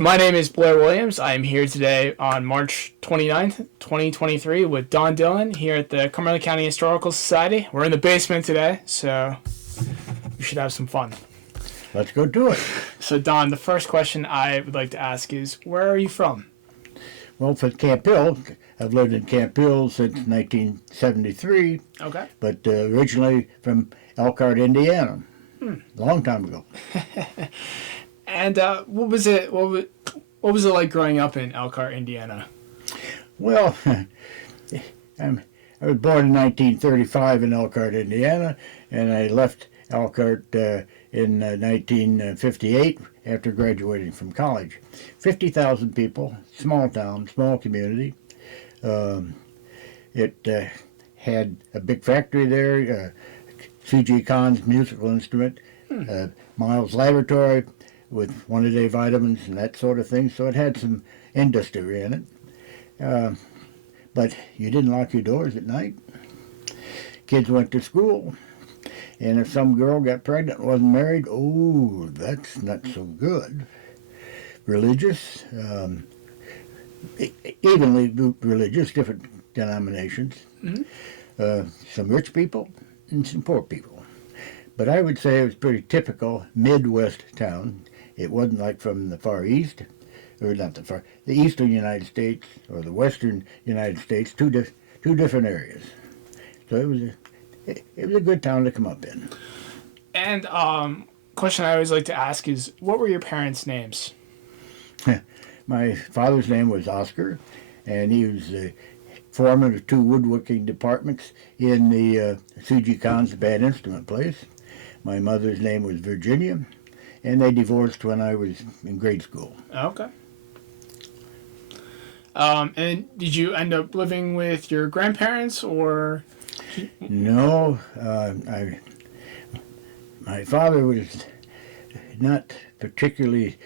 My name is Blair Williams. I am here today on March 29th, 2023 with Don Dillon here at the Cumberland County Historical Society. We're in the basement today, so we should have some fun. Let's go do it. So Don, the first question I would like to ask is, where are you from? Well, for Camp Hill, I've lived in Camp Hill since 1973, Okay. but originally from Elkhart, Indiana, a long time ago. And what was it like growing up in Elkhart, Indiana? Well, I was born in 1935 in Elkhart, Indiana, and I left Elkhart in 1958 after graduating from college. 50,000 people, small town, small community. It had a big factory there, C.G. Kahn's musical instrument, Miles Laboratory with one-a-day vitamins and that sort of thing, so it had some industry in it. But you didn't lock your doors at night. Kids went to school, and if some girl got pregnant and wasn't married, oh, that's not so good. Religious, evenly religious, different denominations. Some rich people and some poor people. But I would say it was pretty typical Midwest town. It wasn't like from the Far East, or not the Eastern United States or the Western United States, two different areas. So it was a good town to come up in. And question I always like to ask is, what were your parents' names? My father's name was Oscar, and he was the foreman of two woodworking departments in the C.G. Kahn's band instrument place. My mother's name was Virginia, and they divorced when I was in grade school. Okay. And did you end up living with your grandparents, or? No, my father was not particularly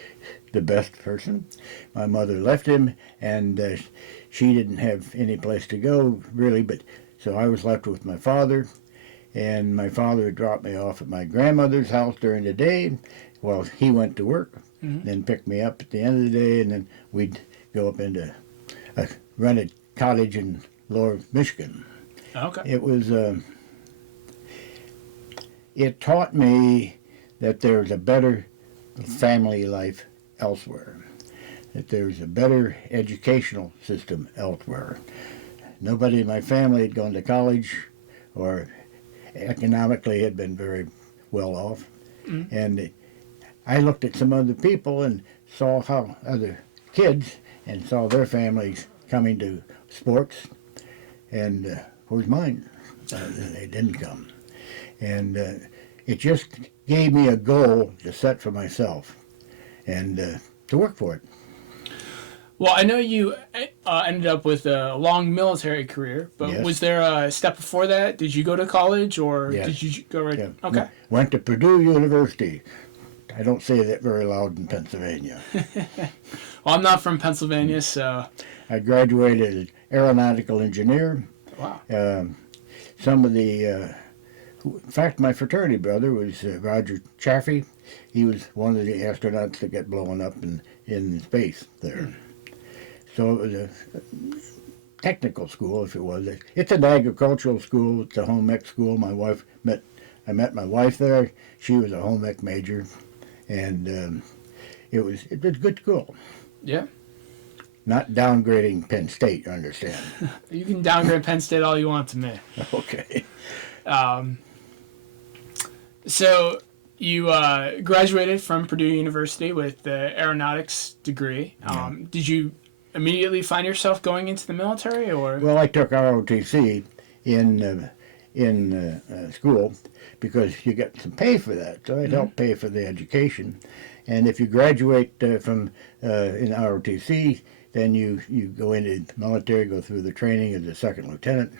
the best person. My mother left him, and she didn't have any place to go, really, but so I was left with my father, and my father dropped me off at my grandmother's house during the day while he went to work, then picked me up at the end of the day, and then we'd go up into a rented cottage in Lower Michigan. Okay. It was, it taught me that there's a better family life elsewhere, that there's a better educational system elsewhere. Nobody in my family had gone to college or economically had been very well off. And I looked at some other people and saw how other kids and saw their families coming to sports, and where's mine? They didn't come. And it just gave me a goal to set for myself and to work for it. Well, I know you ended up with a long military career, but Yes. Was there a step before that? Did you go to college, or Yes. did you go right? Yeah. Okay. Went to Purdue University. I don't say that very loud in Pennsylvania. Well, I'm not from Pennsylvania, so. I graduated as aeronautical engineer. Wow. Some of the, in fact, my fraternity brother was Roger Chaffee. He was one of the astronauts that got blown up in space there. So it was a technical school, if it was. It's an agricultural school. It's a home ec school. I met my wife there. She was a home ec major, and it was a good school. Yeah. Not downgrading Penn State, you understand? You can downgrade Penn State all you want to me. Okay. So you graduated from Purdue University with the aeronautics degree. Did you immediately find yourself going into the military, or? Well, I took ROTC in school because you get some pay for that, so it helped pay for the education. And if you graduate from in ROTC, then you go into the military, go through the training as a second lieutenant.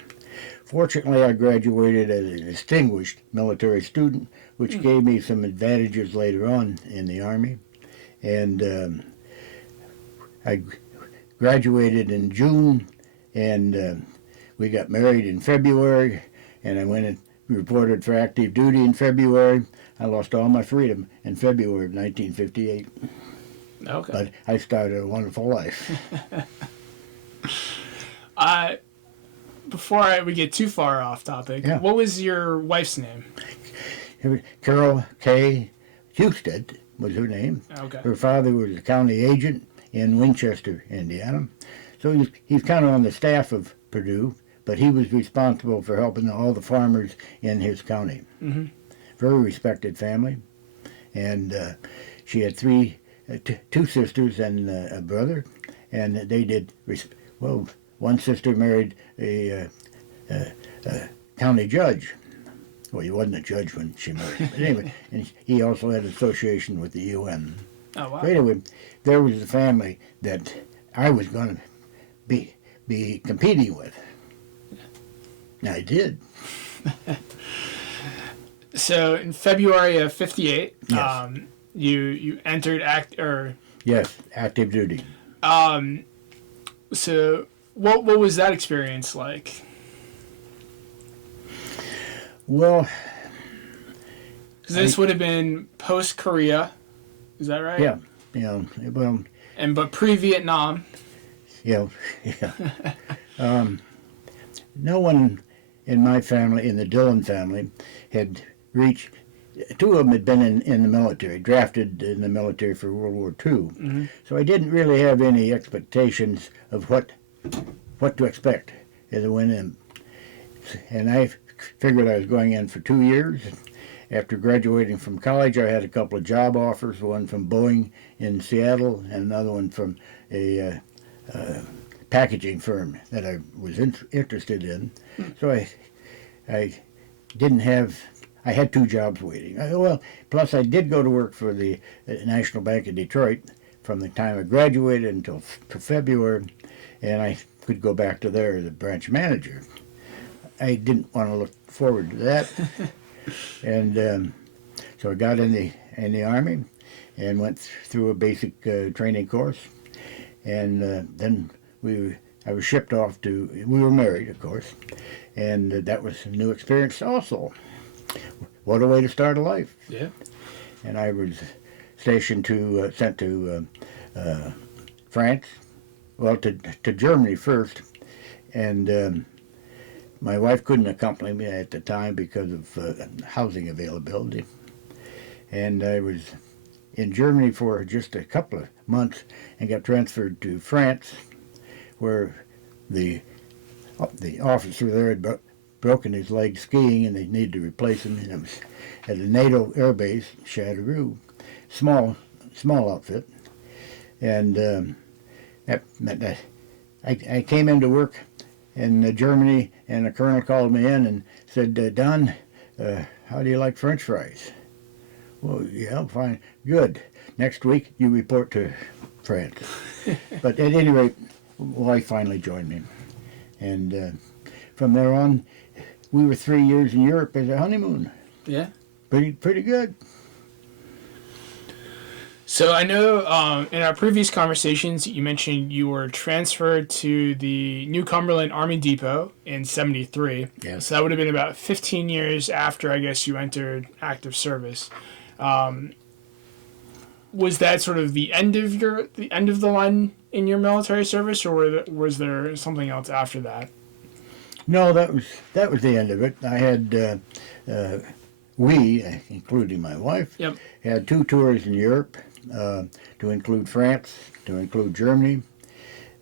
Fortunately, I graduated as a distinguished military student, which gave me some advantages later on in the Army. And I graduated in June, and we got married in February, and I went and reported for active duty in February. I lost all my freedom in February of 1958. Okay. But I started a wonderful life. Before we get too far off topic, Yeah. what was your wife's name? Carol K. Husted was her name. Okay. Her father was a county agent in Winchester, Indiana. So he's kind of on the staff of Purdue, but he was responsible for helping all the farmers in his county. Mm-hmm. Very respected family. And she had two sisters and a brother, and they did, well, one sister married a county judge. Well, he wasn't a judge when she married him. But anyway, and he also had association with the UN. Oh, wow. So anyway, there was a family that I was going to be competing with. And I did. So in February of '58, Yes. You entered Yes, active duty. So what was that experience like? Well, Because this would have been post Korea, is that right? yeah, well, But pre-Vietnam. yeah. No one in my family, in the Dillon family, had reached. Two of them had been in the military, drafted in the military for World War II. Mm-hmm. So I didn't really have any expectations of what to expect as I went in. And I figured I was going in for 2 years. After graduating from college, I had a couple of job offers, one from Boeing in Seattle and another one from a packaging firm that I was interested in. So I didn't have, I had 2 jobs waiting. Plus I did go to work for the National Bank of Detroit from the time I graduated until February, and I could go back to there as a branch manager. I didn't want to look forward to that. And so I got in the Army and went through a basic training course. And then I was shipped off we were married, of course, and that was a new experience also. What a way to start a life. Yeah. And I was sent to France, well, to Germany first, and my wife couldn't accompany me at the time because of housing availability. And I was in Germany for just a couple of months and got transferred to France, where the officer there had broken his leg skiing and they needed to replace him. And it was at a NATO air base, Châteauroux, small outfit. And that meant that I came into work in Germany, and the colonel called me in and said, "Don, how do you like French fries?" "Well, yeah, fine. Good. Next week you report to France." But at any rate, wife finally joined me. And from there on, we were 3 years in Europe as a honeymoon. Yeah. Pretty good. So I know in our previous conversations, you mentioned you were transferred to the New Cumberland Army Depot in '73. Yeah. So that would have been about 15 years after, I guess, you entered active service. Was that sort of the end of the line in your military service, or was there something else after that? No, that was the end of it. I had we, including my wife, Yep. had 2 tours in Europe, to include France, to include Germany,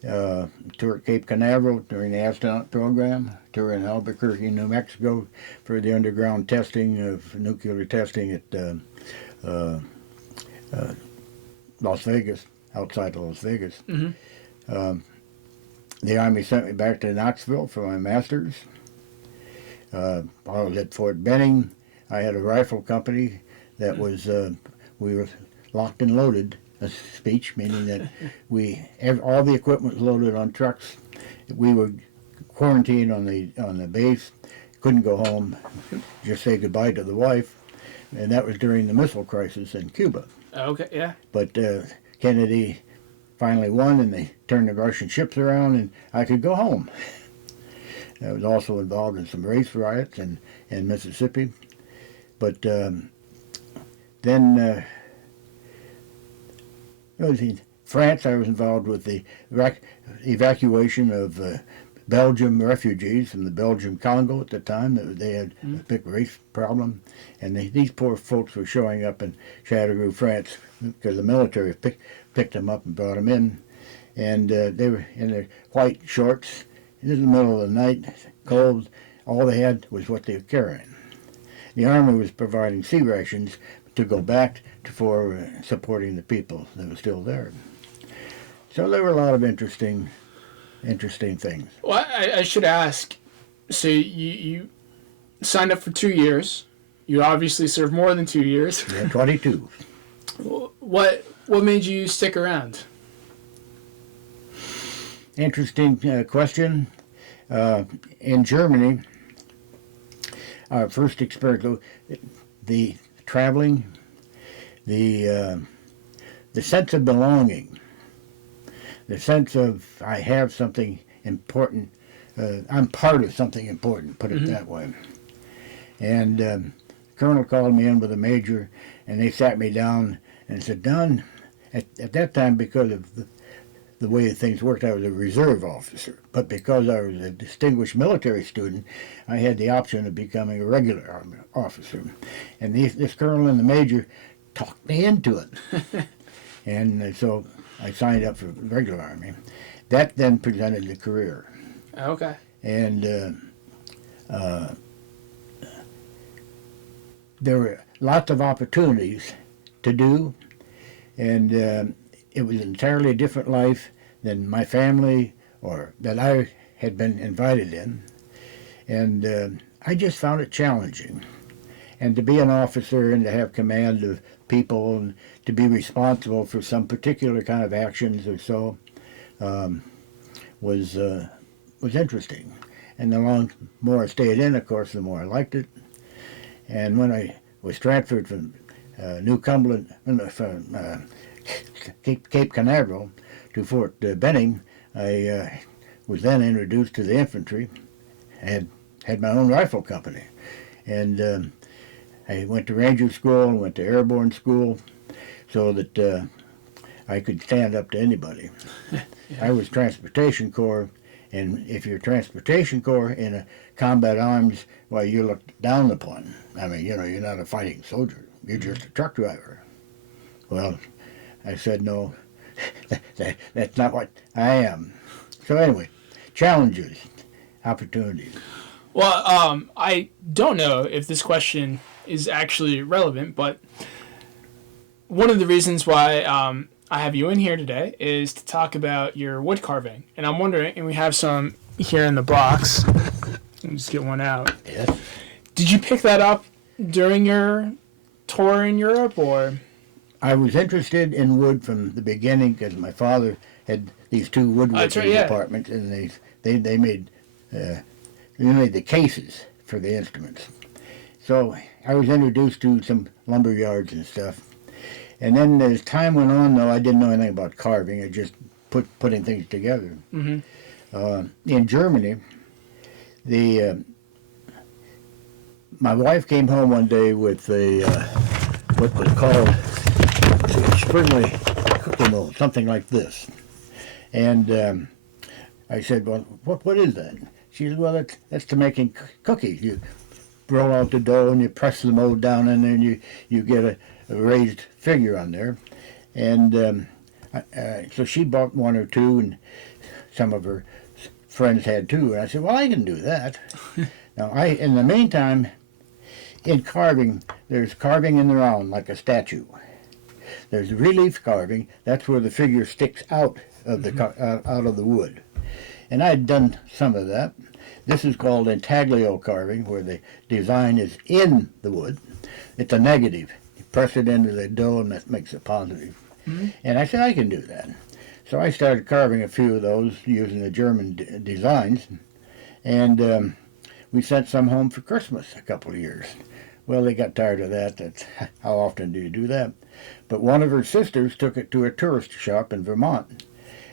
tour at Cape Canaveral during the astronaut program, tour in Albuquerque, New Mexico for the underground testing of nuclear testing at Las Vegas, outside of Las Vegas. Mm-hmm. The Army sent me back to Knoxville for my master's. I was at Fort Benning. I had a rifle company that was, we were locked and loaded, a speech, meaning that all the equipment was loaded on trucks. We were quarantined on the base, couldn't go home, just say goodbye to the wife, and that was during the missile crisis in Cuba. Okay, yeah. But Kennedy finally won, and they turned the Russian ships around, and I could go home. I was also involved in some race riots in Mississippi. But then In France, I was involved with the evacuation of Belgium refugees from the Belgian Congo at the time. They had a big race problem, and these poor folks were showing up in Châteauroux, France, because the military picked them up and brought them in, and they were in their white shorts in the middle of the night, cold. All they had was what they were carrying. The Army was providing sea rations to go back for supporting the people that were still there. So there were a lot of interesting things. Well, I should ask. So you signed up for 2 years. You obviously served more than 2 years. Yeah, 22. What made you stick around? Interesting question. In Germany, our first experience, the traveling, the sense of belonging, the sense of I have something important, I'm part of something important, put it that way. And the colonel called me in with a major, and they sat me down and said, Don, at that time, because of the way things worked, I was a reserve officer. But because I was a distinguished military student, I had the option of becoming a regular Army officer. And this colonel and the major talked me into it. And so I signed up for the regular Army. That then presented the career. Okay. And there were lots of opportunities to do, and it was entirely a different life than my family or that I had been invited in. And I just found it challenging. And to be an officer and to have command of people and to be responsible for some particular kind of actions or so was interesting. And the more I stayed in, of course, the more I liked it. And when I was transferred from New Cumberland, from Cape Canaveral to Fort Benning, I was then introduced to the infantry. I had my own rifle company. And I went to Ranger School and went to Airborne School so that I could stand up to anybody. Yeah. I was Transportation Corps, and if you're Transportation Corps in a combat arms, well, you're looked down upon. I mean, you're not a fighting soldier. You're just a truck driver. Well, I said, no, that's not what I am. So anyway, challenges, opportunities. Well, I don't know if this question is actually relevant, but one of the reasons why I have you in here today is to talk about your wood carving. And I'm wondering, and we have some here in the box. Let me just get one out. Yes. Did you pick that up during your tour in Europe, or? I was interested in wood from the beginning because my father had these two woodworking departments, and they made the cases for the instruments. So I was introduced to some lumber yards and stuff. And then as time went on, though, I didn't know anything about carving. I just putting things together. Mm-hmm. In Germany, my wife came home one day with what was called Springerle cookie mold, something like this. And I said, well, what is that? She said, well, that's to making cookies. You roll out the dough and you press the mold down in there, and you get a raised figure on there. And so she bought one or two, and some of her friends had too. And I said, well, I can do that. Now, in the meantime, in carving, there's carving in the round like a statue. There's relief carving. That's where the figure sticks out of out of the wood. And I'd done some of that. This is called intaglio carving, where the design is in the wood. It's a negative. You press it into the dough, and that makes it positive. Mm-hmm. And I said, I can do that. So I started carving a few of those using the German designs. And we sent some home for Christmas a couple of years. Well, they got tired of that. That's, how often do you do that? But one of her sisters took it to a tourist shop in Vermont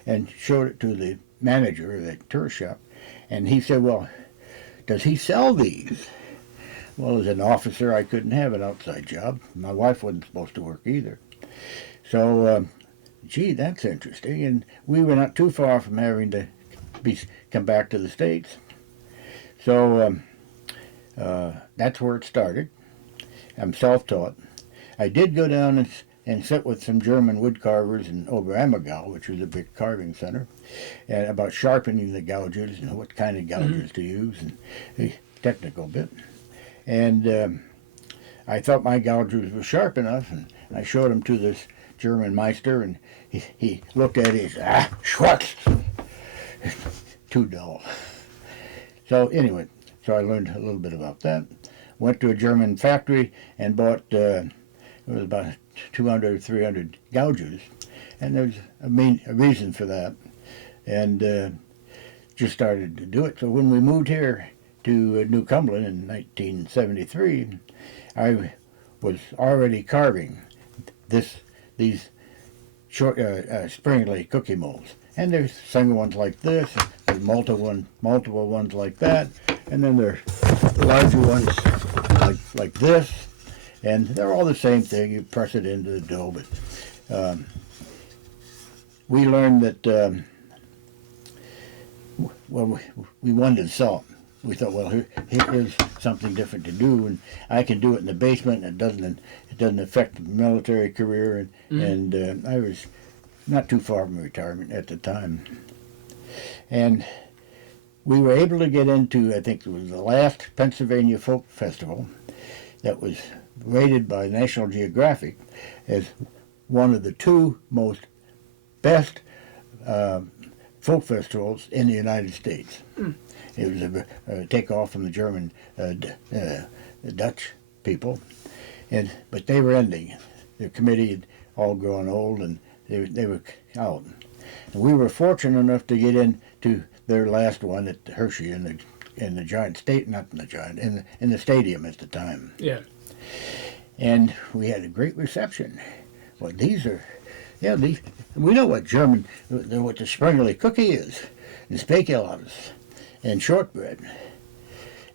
and showed it to the manager of the tourist shop. And he said, well, does he sell these? Well, as an officer, I couldn't have an outside job. My wife wasn't supposed to work either. So gee, that's interesting. And we were not too far from having to come back to the States. So that's where it started. I'm self-taught. I did go down and sit with some German wood carvers in Oberammergau, which was a big carving center, and about sharpening the gouges and what kind of gouges to use and the technical bit. And I thought my gouges were sharp enough, and I showed them to this German Meister, and he looked at it, he said, Schwarz! Too dull. So anyway, so I learned a little bit about that. Went to a German factory and bought, it was about 200 or 300 gouges, and there's a reason for that, and just started to do it. So when we moved here to New Cumberland in 1973, I was already carving these short Springerle cookie molds, and there's single ones like this, there's multiple ones like that, and then there's larger ones like this, and they're all the same thing. You press it into the dough, but we learned that we wanted to sell. We thought, well, here's something different to do, and I can do it in the basement, and it doesn't affect the military career, and I was not too far from retirement at the time, and we were able to get into, I think it was the last Pennsylvania Folk Festival that was rated by National Geographic as one of the two most best folk festivals in the United States. It was a takeoff from the German, Dutch people, but they were ending. The committee had all grown old, and they were out. And we were fortunate enough to get into their last one at Hershey in the Giant State, not in the Giant, in the stadium at the time. Yeah. And we had a great reception. Well, these we know what the Springerle cookie is, and speculoos, and shortbread.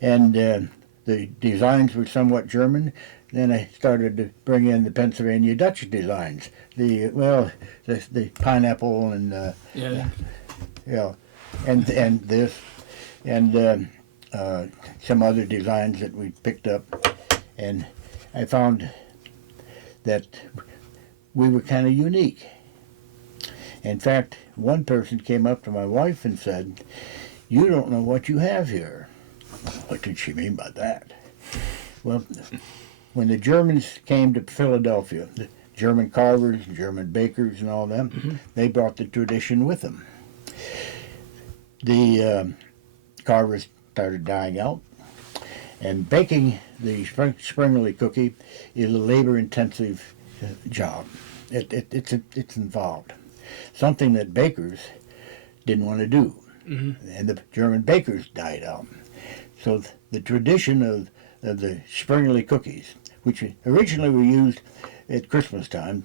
And the designs were somewhat German. Then I started to bring in the Pennsylvania Dutch designs. The pineapple and and this and some other designs that we picked up, and I found that we were kind of unique. In fact, one person came up to my wife and said, "You don't know what you have here." What did she mean by that? Well, when the Germans came to Philadelphia, the German carvers, German bakers, and all them, they brought the tradition with them. The carvers started dying out, and baking the Springerle cookie is a labor-intensive job. It's involved. Something that bakers didn't want to do, and the German bakers died out. So the tradition of the Springerle cookies, which originally were used at Christmas time,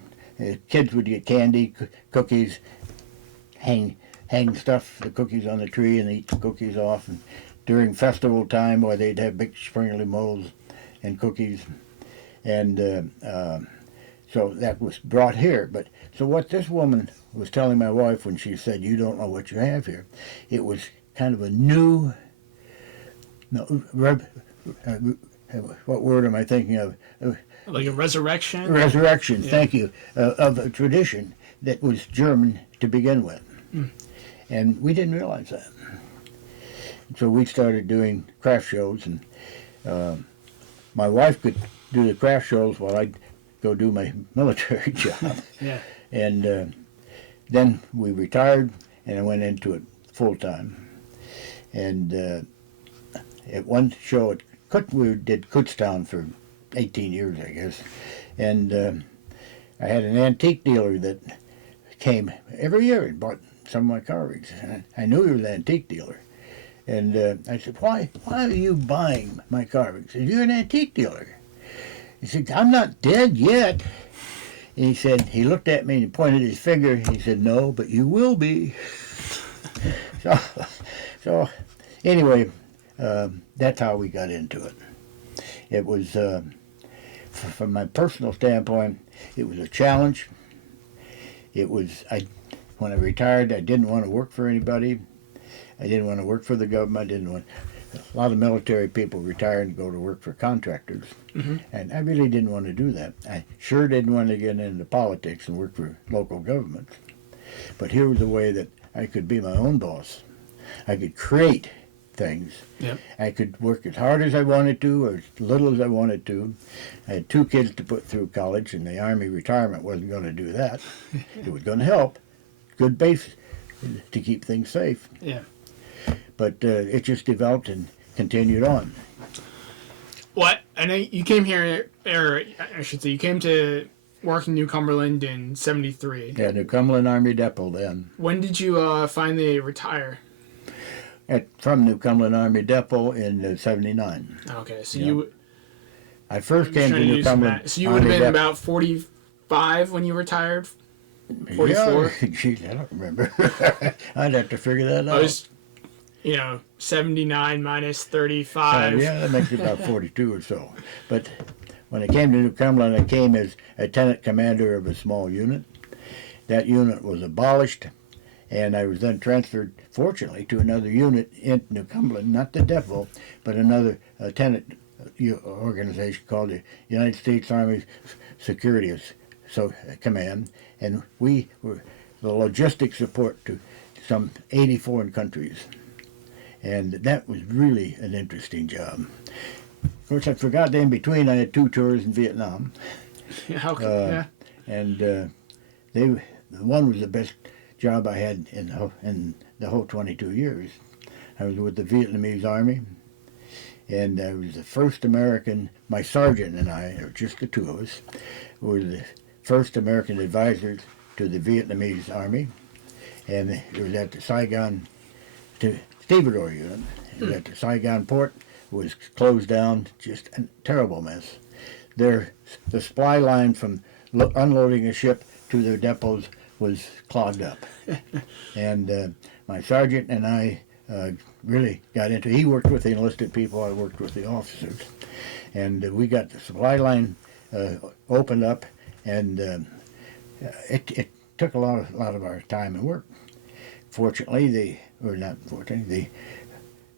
kids would get candy, cookies, hang the cookies on the tree and eat the cookies off. And during festival time, where they'd have big Springerle molds and cookies, and so that was brought here. But so what this woman was telling my wife when she said, "You don't know what you have here," it was kind of a new. What word am I thinking of? Like a resurrection? Resurrection, yeah. Thank you, of a tradition that was German to begin with. And we didn't realize that. So we started doing craft shows, and my wife could do the craft shows while I'd go do my military job. Yeah. And then we retired, and I went into it full time. And at one show we did Kutztown for 18 years, I guess, and I had an antique dealer that came every year and bought some of my carvings. And I knew he was an antique dealer, and I said, "Why are you buying my carvings?" He said, "You're an antique dealer." He said, "I'm not dead yet." And he said, he looked at me and he pointed his finger. He said, "No, but you will be." So anyway. That's how we got into it. It was, from my personal standpoint, it was a challenge. when I retired, I didn't want to work for anybody. I didn't want to work for the government. A lot of military people retire and go to work for contractors. Mm-hmm. And I really didn't want to do that. I sure didn't want to get into politics and work for local governments. But here was a way that I could be my own boss. I could create things. Yep. I could work as hard as I wanted to or as little as I wanted to. I had 2 kids to put through college, and the Army retirement wasn't going to do that. It was going to help. Good base to keep things safe. Yeah. But it just developed and continued on. What? I know you came here, or I should say, you came to work in New Cumberland in '73. Yeah, New Cumberland Army Depot then. When did you finally retire? From New Cumberland Army Depot in '79. Okay, so Yeah. I first came to New Cumberland. So you would have been about 45 when you retired? 44? Yeah, geez, I don't remember. I'd have to figure that out. I was, 79 minus 35. Yeah, that makes it about 42 or so. But when I came to New Cumberland, I came as lieutenant commander of a small unit. That unit was abolished, and I was then transferred, fortunately, to another unit in New Cumberland, not the depot, but another tenant organization called the United States Army Security Command, and we were the logistic support to some 80 foreign countries. And that was really an interesting job. Of course, I forgot that in between I had 2 tours in Vietnam. How come? Yeah. And the one was the best job I had in the whole 22 years. I was with the Vietnamese Army, and I was the first American. My sergeant and I, or just the 2 of us, were the first American advisors to the Vietnamese Army, and it was at the Saigon stevedore unit. It was at the Saigon port. It was closed down, just a terrible mess. The supply line from unloading a ship to their depots was clogged up. And my sergeant and I really got into it. He worked with the enlisted people, I worked with the officers. And we got the supply line opened up, and it took a lot of our time and work. Fortunately, the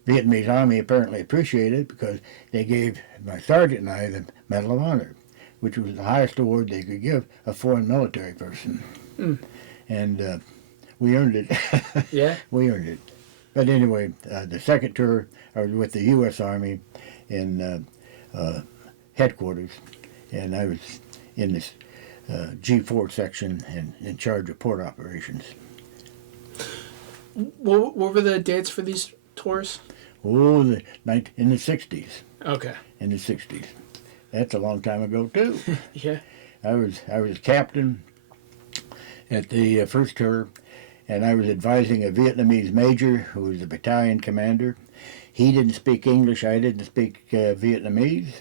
Vietnamese Army apparently appreciated it because they gave my sergeant and I the Medal of Honor, which was the highest award they could give a foreign military person. Mm. And we earned it. Yeah. We earned it. But anyway, the second tour, I was with the U.S. Army in headquarters, and I was in this G4 section and in charge of port operations. What were the dates for these tours? Oh, in the 60s. Okay. In the 60s. That's a long time ago, too. Yeah. I was captain at the first tour, and I was advising a Vietnamese major who was the battalion commander. He didn't speak English. I didn't speak Vietnamese.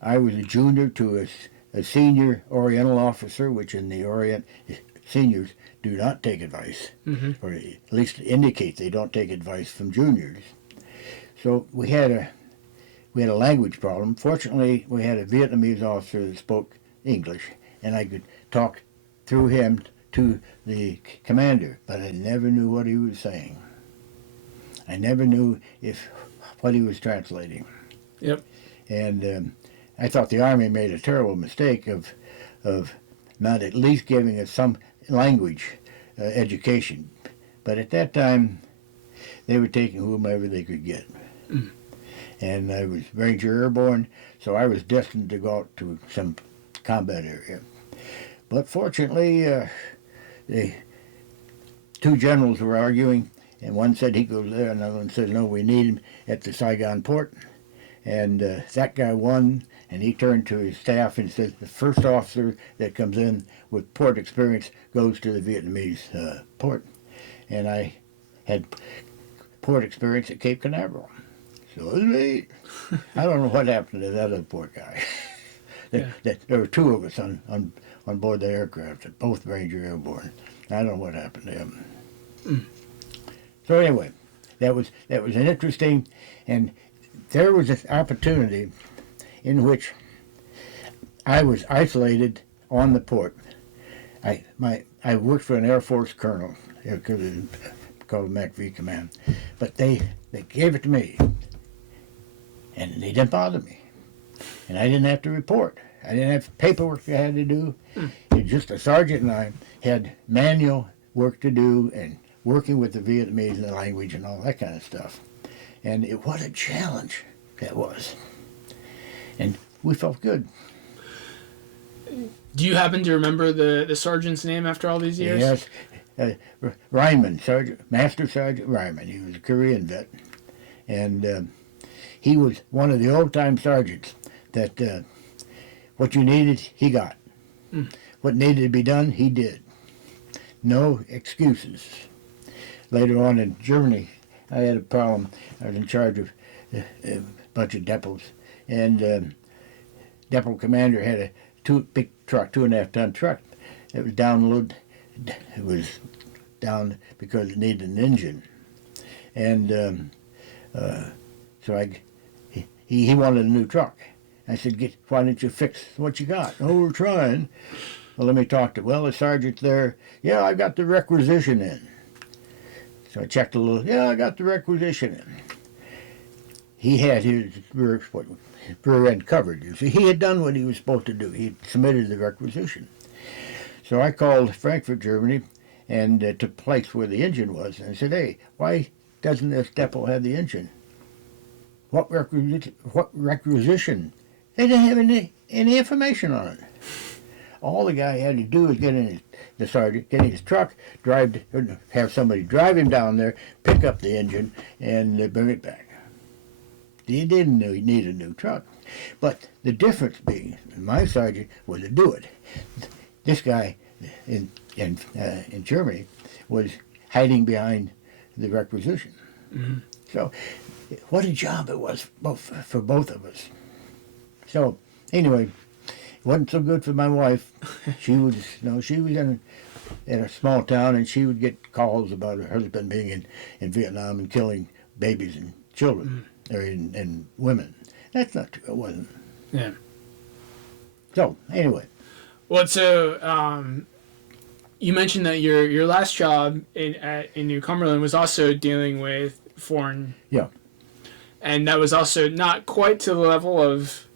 I was a junior to a senior Oriental officer, which in the Orient, seniors do not take advice, or at least indicate they don't take advice from juniors. So we had a language problem. Fortunately, we had a Vietnamese officer that spoke English, and I could talk through him to the commander, but I never knew what he was saying. I never knew what he was translating. Yep. And I thought the Army made a terrible mistake of not at least giving us some language education. But at that time, they were taking whomever they could get. Mm. And I was Ranger Airborne, so I was destined to go out to some combat area. But fortunately, the 2 generals were arguing, and one said he goes there, another one said, no, we need him at the Saigon port. And that guy won, and he turned to his staff and said, the first officer that comes in with port experience goes to the Vietnamese port. And I had port experience at Cape Canaveral. So it was me. I don't know what happened to that other poor guy. There were 2 of us on board the aircraft, both Ranger Airborne. I don't know what happened to him. Mm. So anyway, that was an interesting, and there was this opportunity in which I was isolated on the port. I worked for an Air Force colonel, called MacV Command, but they gave it to me, and they didn't bother me, and I didn't have to report. I didn't have paperwork I had to do. It was just a sergeant and I had manual work to do and working with the Vietnamese and the language and all that kind of stuff. And what a challenge that was. And we felt good. Do you happen to remember the sergeant's name after all these years? Yes. Ryman, Master Sergeant Ryman. He was a Korean vet. And he was one of the old-time sergeants that what you needed, he got. What needed to be done, he did. No excuses. Later on in Germany, I had a problem. I was in charge of a bunch of depots, and depot commander had a big truck, 2.5-ton truck. It was downloaded. It was down because it needed an engine, and so he wanted a new truck. I said, why don't you fix what you got? Oh, we're trying. Well, let me talk to, the sergeant's there. Yeah, I got the requisition in. So I checked a little. Yeah, I got the requisition in. He had his rear end covered. You see, he had done what he was supposed to do. He submitted the requisition. So I called Frankfurt, Germany, and to the place where the engine was, and I said, hey, why doesn't this depot have the engine? What requisition? They didn't have any information on it. All the guy had to do was get in the sergeant, get in his truck, have somebody drive him down there, pick up the engine, and bring it back. He didn't need a new truck. But the difference being, my sergeant was to do it. This guy in Germany was hiding behind the requisition. Mm-hmm. So what a job it was for both of us. So anyway, it wasn't so good for my wife. She was in a small town, and she would get calls about her husband being in Vietnam and killing babies and children, and women. That's not true. It wasn't. Yeah. So anyway. Well, so you mentioned that your last job in New Cumberland was also dealing with foreign. Yeah. And that was also not quite to the level of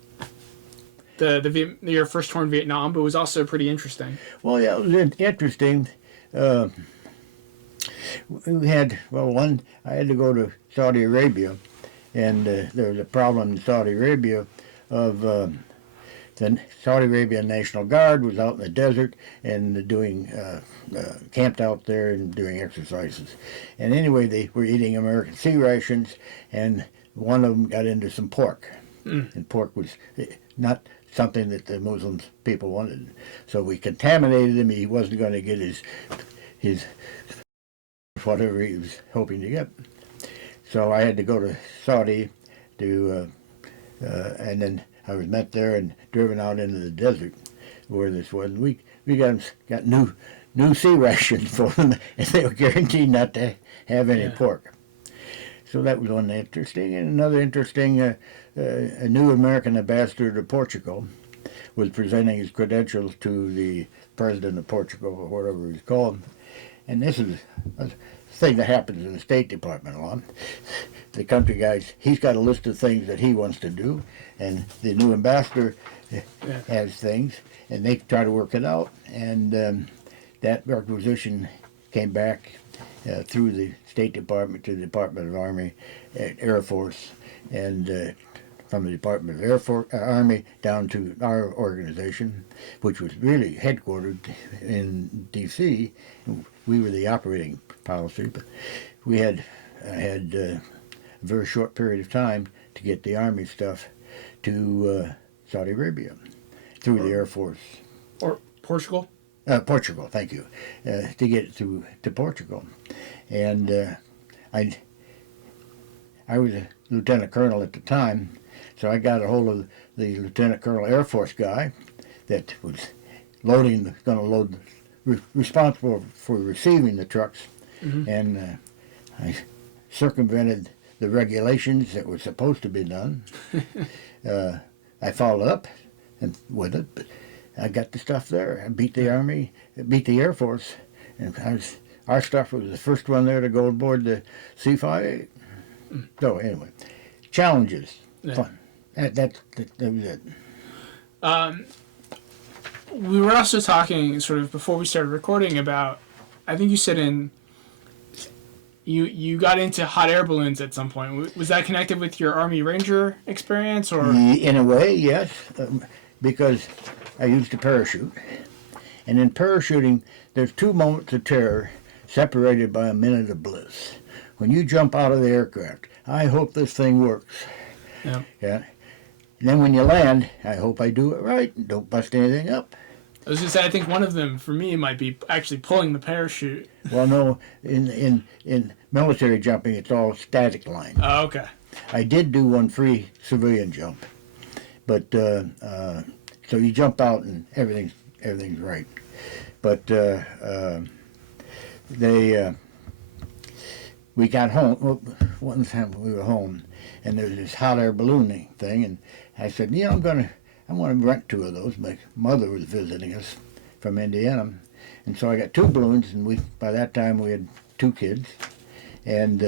your first tour in Vietnam, but it was also pretty interesting. Well, yeah, it was interesting. We had, I had to go to Saudi Arabia, and there was a problem in Saudi Arabia of the Saudi Arabian National Guard was out in the desert and doing camped out there and doing exercises. And anyway, they were eating American sea rations, and one of them got into some pork. And pork was not something that the Muslim people wanted. So we contaminated him. He wasn't going to get his whatever he was hoping to get. So I had to go to Saudi to, and then I was met there and driven out into the desert where this was. We got new sea rations for them, and they were guaranteed not to have any pork. So that was one interesting. And another interesting, a new American ambassador to Portugal was presenting his credentials to the president of Portugal, or whatever he's called. And this is a thing that happens in the State Department a lot. The country guys, he's got a list of things that he wants to do, and the new ambassador has things, and they try to work it out. And that requisition came back through the State Department to the Department of Army, Air Force, and from the Department of Army down to our organization, which was really headquartered in D.C. We were the operating policy, but we had a very short period of time to get the Army stuff to Saudi Arabia through the Air Force. Or Portugal? Portugal, thank you, to get it to Portugal. And I was a lieutenant colonel at the time, so I got a hold of the lieutenant colonel Air Force guy that was responsible for receiving the trucks, and I circumvented the regulations that were supposed to be done. I followed up with it, but I got the stuff there. I beat the Army, beat the Air Force, and our stuff was the first one there to go aboard the C-58. So anyway, challenges, fun. That was it. We were also talking sort of before we started recording about, I think you said you got into hot air balloons at some point. Was that connected with your Army Ranger experience, or? In a way, yes, because I used a parachute. And in parachuting, there's 2 moments of terror separated by a minute of bliss. When you jump out of the aircraft, I hope this thing works. Yeah. Yeah. And then when you land, I hope I do it right and don't bust anything up. I was going to say, I think one of them, for me, might be actually pulling the parachute. Well, no, in military jumping, it's all static line. Oh, okay. I did do one free civilian jump, but so you jump out and everything's right. But we got home. Well, one time we were home, and there was this hot air ballooning thing, and I said, I want to rent 2 of those. My mother was visiting us from Indiana, and so I got 2 balloons, and by that time we had 2 kids, and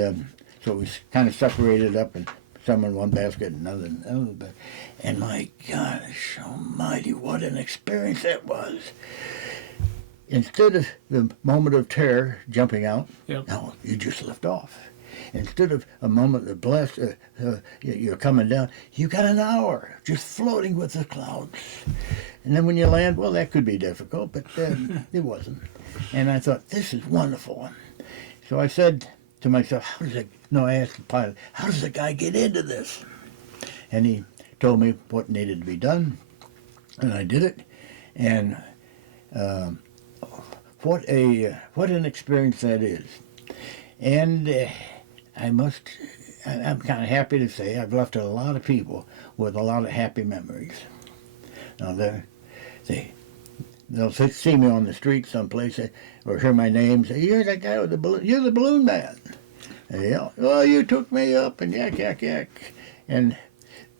so we kind of separated up, and some in one basket, and another in another basket. And my gosh almighty, what an experience that was. Instead of the moment of terror, jumping out, no, you just lift off. Instead of a moment of bliss, you're coming down, you got an hour just floating with the clouds. And then when you land, well, that could be difficult, but it wasn't. And I thought, this is wonderful. So I said to myself, I asked the pilot, how does a guy get into this? And he told me what needed to be done, and I did it. And what an experience that is. And I'm kind of happy to say I've left a lot of people with a lot of happy memories. Now they'll see me on the street someplace or hear my name, say, "You're that guy with the balloon. You're the balloon man." And "Oh, you took me up," and yak. And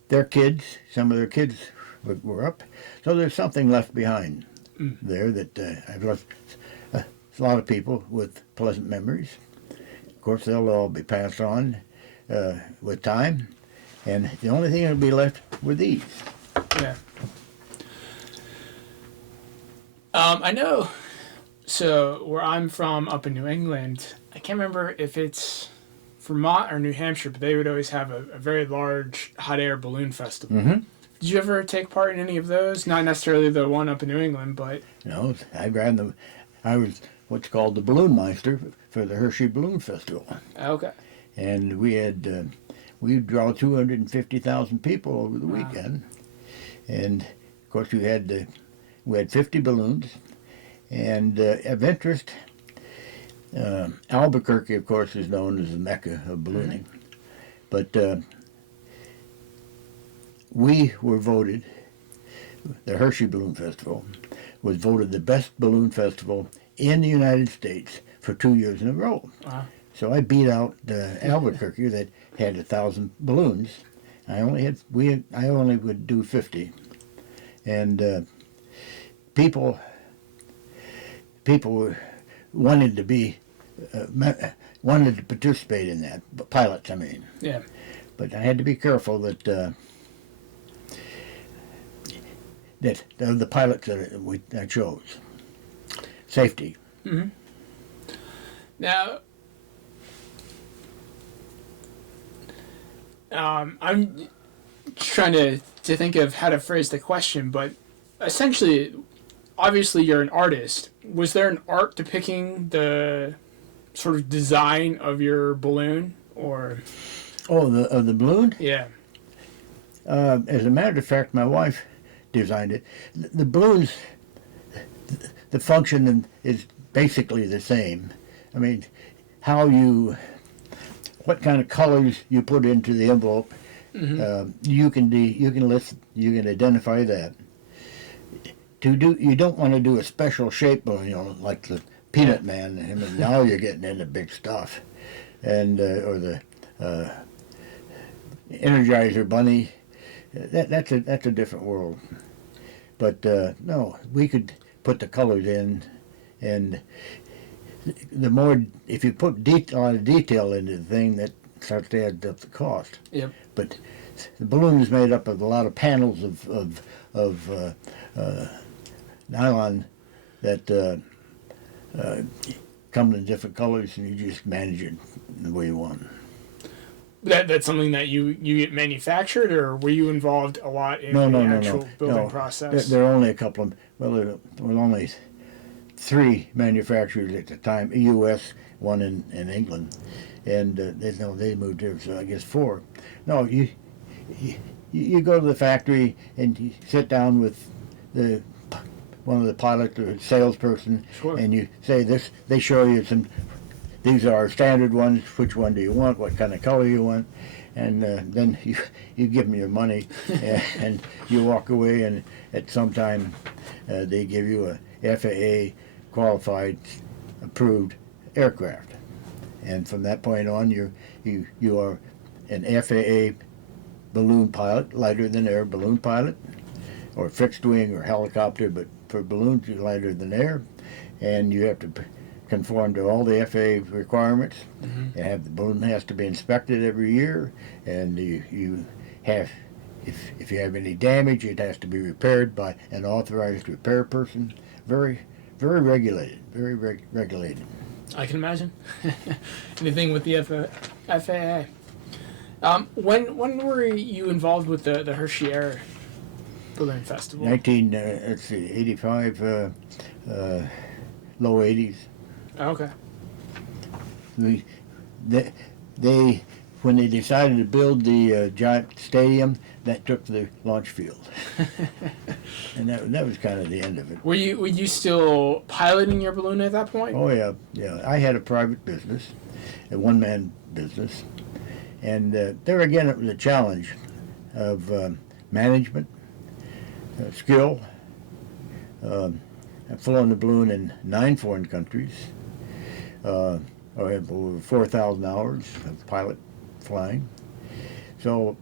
their kids, some of their kids were up, so there's something left behind there that I've left a lot of people with pleasant memories. Of course, they'll all be passed on with time, and the only thing that'll be left were these. Yeah. I know. So where I'm from, up in New England, I can't remember if it's Vermont or New Hampshire, but they would always have a very large hot air balloon festival. Mm-hmm. Did you ever take part in any of those? Not necessarily the one up in New England, but... No, I was what's called the Balloon Meister for the Hershey Balloon Festival. Okay. And we'd draw 250,000 people over the weekend. And of course we had 50 balloons. And of interest, Albuquerque, of course, is known as the Mecca of ballooning. But we were voted, the Hershey Balloon Festival was voted the best balloon festival in the United States for 2 years in a row. Wow. So I beat out Albuquerque that had 1,000 balloons. I only would do 50, and people wanted to participate in that. Pilots, I mean. Yeah. But I had to be careful that the pilots that I chose. Safety. Mm-hmm. Now, I'm trying to think of how to phrase the question, but essentially, obviously you're an artist. Was there an art depicting the sort of design of your balloon, or? Oh, of the balloon? Yeah. As a matter of fact, my wife designed it. The balloons, the function is basically the same. I mean, what kind of colors you put into the envelope, you can identify that. You don't want to do a special shape balloon, like the Peanut Man. I mean, now you're getting into big stuff, and or the Energizer Bunny. That's a different world. But no, we could put the colors in, and the more, if you put a lot of detail into the thing, that starts to add up the cost. Yep. But the balloon is made up of a lot of panels of nylon that come in different colors, and you just manage it the way you want. That's something that you get manufactured, or were you involved a lot in the actual building process? There are only a couple of, well, there were only 3 manufacturers at the time, U.S., one in England, and they moved here, so I guess 4. No, you go to the factory and you sit down with one of the pilots or salesperson, Sure. and you say this. They show you these are our standard ones. Which one do you want? What kind of color you want? And then you give them your money, and you walk away. And at some time, they give you a FAA qualified, approved aircraft. And from that point on, you are an FAA balloon pilot, lighter than air balloon pilot, or fixed wing or helicopter. But for balloons, you're lighter than air, and you have to conform to all the FAA requirements. Mm-hmm. The balloon has to be inspected every year, and you have, if you have any damage, it has to be repaired by an authorized repair person. Very, very regulated. Very regulated. I can imagine. Anything with the FAA. When were you involved with the Hershey Air Balloon Festival? 85, low 80s. Okay. They when they decided to build the giant stadium, that took the launch field, and that was kind of the end of it. Were you still piloting your balloon at that point? Oh yeah. I had a private business, a one-man business, and there again it was a challenge of management, skill. I've flown the balloon in 9 foreign countries. I have over 4,000 hours of pilot flying. So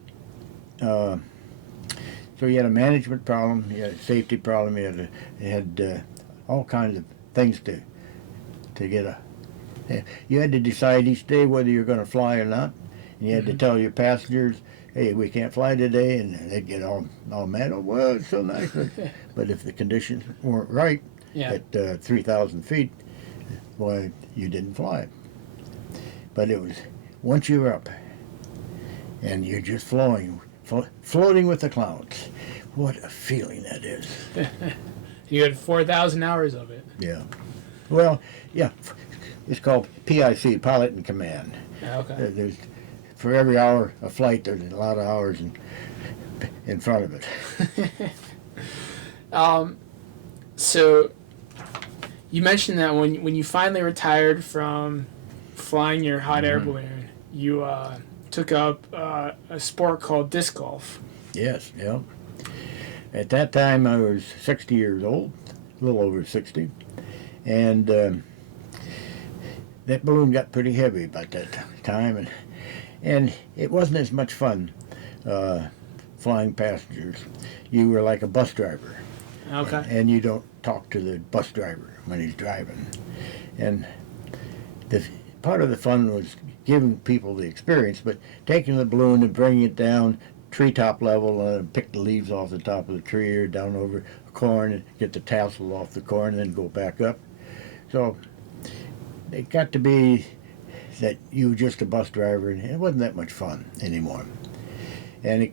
you had a management problem, you had a safety problem, you had all kinds of things to get you had to decide each day whether you're going to fly or not. And you had to tell your passengers, hey, we can't fly today, and they'd get all mad. Oh, well, it's so nice. But if the conditions weren't right at 3,000 feet, boy, you didn't fly. But it was, once you're up and you're just floating with the clouds, what a feeling that is. You had 4,000 hours of it. Yeah. Well, yeah. It's called PIC, Pilot in Command. Okay. For every hour of flight, there's a lot of hours in front of it. So you mentioned that when you finally retired from flying your hot air balloon, you took up a sport called disc golf. Yes, yeah. At that time, I was 60 years old, a little over 60, and that balloon got pretty heavy about that time, and it wasn't as much fun flying passengers. You were like a bus driver. Okay. And you don't talk to the bus driver when he's driving. And part of the fun was giving people the experience, but taking the balloon and bringing it down treetop level and pick the leaves off the top of the tree or down over a corn and get the tassel off the corn and then go back up. So it got to be that you were just a bus driver, and it wasn't that much fun anymore. And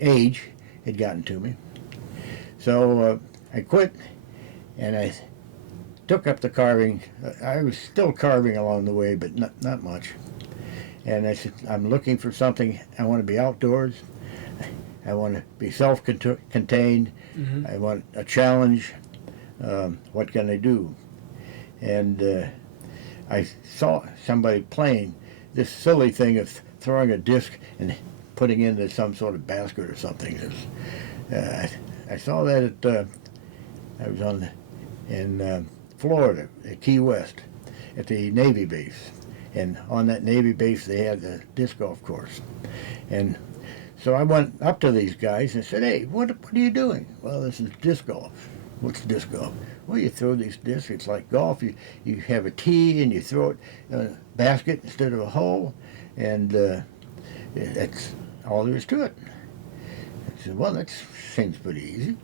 age had gotten to me. So I quit, and I took up the carving. I was still carving along the way, but not much. And I said, I'm looking for something. I want to be outdoors. I want to be self-contained. Mm-hmm. I want a challenge. What can I do? And I saw somebody playing this silly thing of throwing a disc and putting it into some sort of basket or something. I saw that I was in Florida, at Key West, at the Navy base. And on that Navy base, they had the disc golf course. And So I went up to these guys and said, "Hey, what are you doing?" "Well, this is disc golf." "What's disc golf?" "Well, you throw these discs. It's like golf. You have a tee and you throw it in a basket instead of a hole, and that's all there is to it." I said, "Well, that seems pretty easy."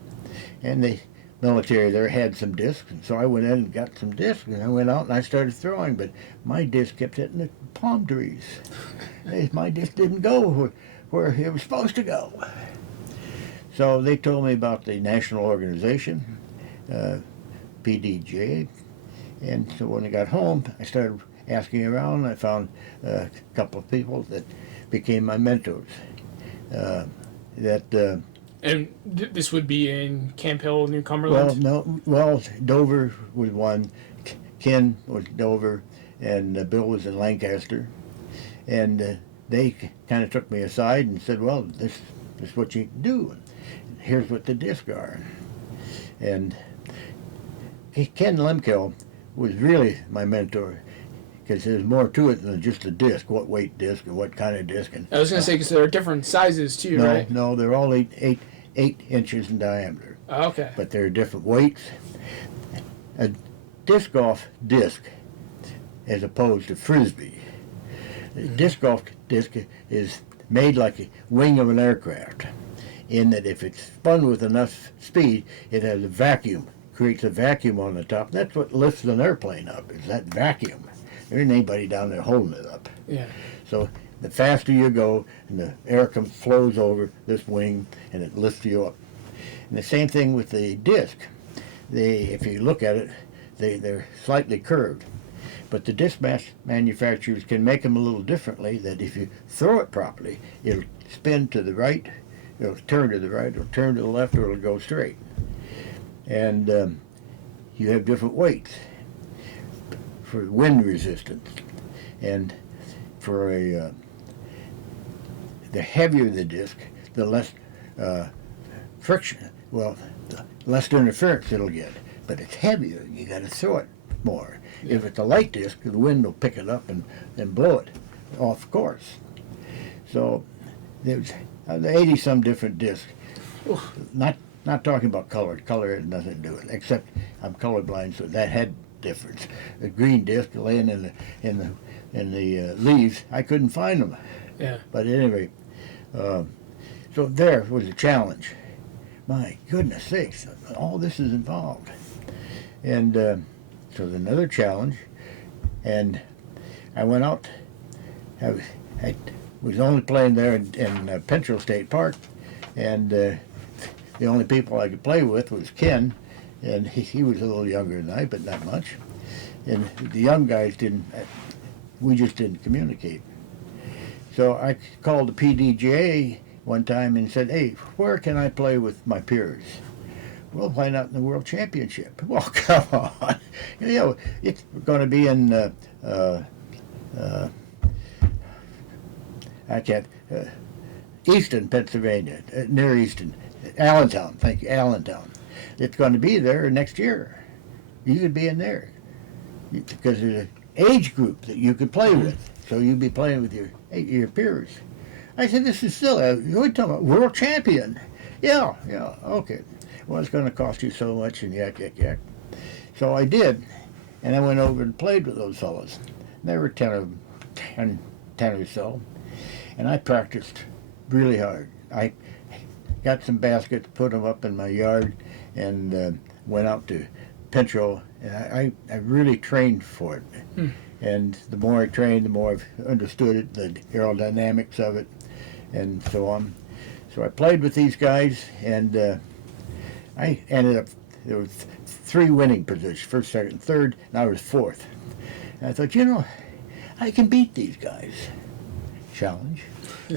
And the military there had some discs, and so I went in and got some discs, and I went out and I started throwing, but my disc kept hitting the palm trees. My disc didn't go where it was supposed to go. So they told me about the national organization, PDJ, and so when I got home, I started asking around, and I found a couple of people that became my mentors. And this would be in Camp Hill, New Cumberland? Dover was one, Ken was Dover, and Bill was in Lancaster, and they kind of took me aside and said, "Well, this is what you can do. Here's what the discs are." And Ken Lemkill was really my mentor, because there's more to it than just a disc, what weight disc and what kind of disc. And I was going to say, because there are different sizes too, right? No, they're all 8 inches in diameter. Oh, okay. But there are different weights. A disc golf disc, as opposed to frisbee. A disc golf disc is made like a wing of an aircraft, in that if it's spun with enough speed, it has a vacuum, creates a vacuum on the top. That's what lifts an airplane up, is that vacuum. There ain't anybody down there holding it up. Yeah. So the faster you go, and the air flows over this wing, and it lifts you up. And the same thing with the disc. If you look at it, they're slightly curved. But the disc manufacturers can make them a little differently, that if you throw it properly, it'll spin to the right, it'll turn to the right, it'll turn to the left, or it'll go straight. And you have different weights for wind resistance. And for the heavier the disc, the less friction, the less interference it'll get. But it's heavier, you got to throw it more. Yeah. If it's a light disc, the wind will pick it up and blow it off course. So there's 80-some different discs. Oof. Not talking about color. Color has nothing to do with it, except I'm colorblind, so that had difference. A green disc laying in the leaves, I couldn't find them. Yeah. But at any rate, so there was a challenge. My goodness sakes, all this is involved. And so there's another challenge, and I went out. I was only playing there in Springerle State Park, and the only people I could play with was Ken, and he was a little younger than I, but not much. And the young guys we just didn't communicate. So I called the PDGA one time and said, "Hey, where can I play with my peers?" "We'll play out in the World Championship." "Well, come on. It's going to be in, Easton, Pennsylvania, near Easton. Allentown, thank you, Allentown. It's going to be there next year. You could be in there. Because there's an age group that you could play with. So you'd be playing with your peers." I said, "This is silly. You're talking about world champion." Yeah, okay. "Well, it's going to cost you so much," and yak. So I did, and I went over and played with those fellows. There were 10 or so, and I practiced really hard. I got some baskets, put them up in my yard, and went out to Springerle, and I really trained for it. And the more I trained, the more I've understood it, the aerodynamics of it, and so on. So I played with these guys, and I ended up, there was 3 winning positions, first, second, third, and I was 4th. And I thought, I can beat these guys. Challenge.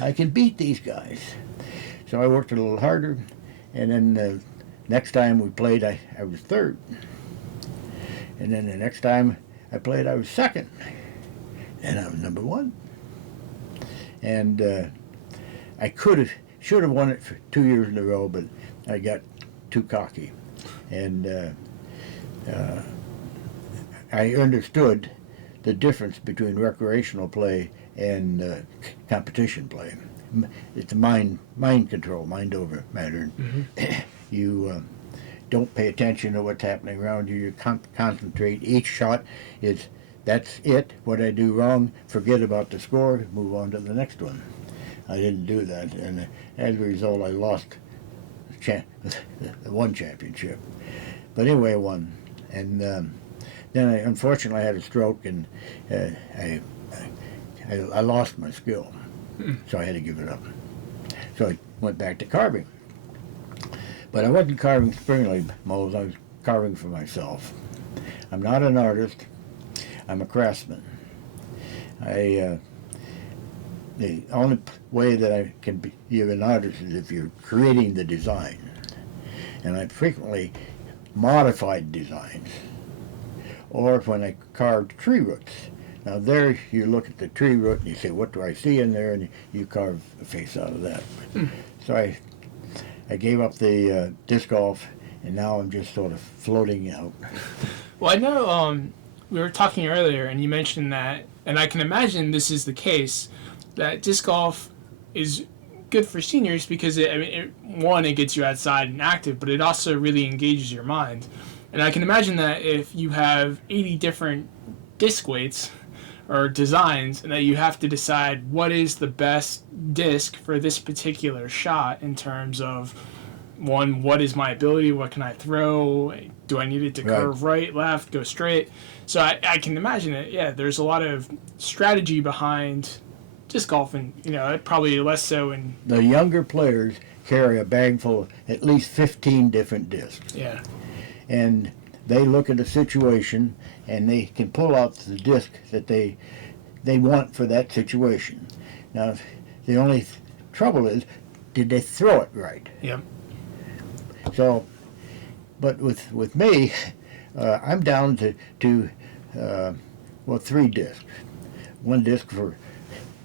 I can beat these guys. So I worked a little harder, and then the next time we played, I was 3rd. And then the next time I played, I was 2nd. And I was number 1. And I should have won it for 2 years in a row, but I got too cocky. And I understood the difference between recreational play and competition play. it's mind control, mind over matter. You don't pay attention to what's happening around you. You concentrate. Each shot is, that's it. What I do wrong, forget about the score, move on to the next one. I didn't do that, and as a result, I lost the one championship. But anyway, I won. And then I unfortunately had a stroke, and I lost my skill. So I had to give it up. So I went back to carving. But I wasn't carving Springerle molds, I was carving for myself. I'm not an artist, I'm a craftsman. The only way that I can be an artist is if you're creating the design. And I frequently modified designs. Or when I carved tree roots. Now there you look at the tree root and you say, what do I see in there? And you carve a face out of that. So I gave up the disc golf, and now I'm just sort of floating out. Well, I know we were talking earlier, and you mentioned that, and I can imagine this is the case, that disc golf is good for seniors because, it gets you outside and active, but it also really engages your mind. And I can imagine that if you have 80 different disc weights or designs, and that you have to decide what is the best disc for this particular shot in terms of, one, what is my ability, what can I throw, do I need it to curve right, left, go straight? So I can imagine it, yeah, there's a lot of strategy behind disc golf, and probably less so in... The younger players carry a bag full of at least 15 different discs. Yeah. And they look at a situation and they can pull out the disc that they want for that situation. Now, the only trouble is, did they throw it right? Yep. So, but with me, I'm down to 3 discs. One disc for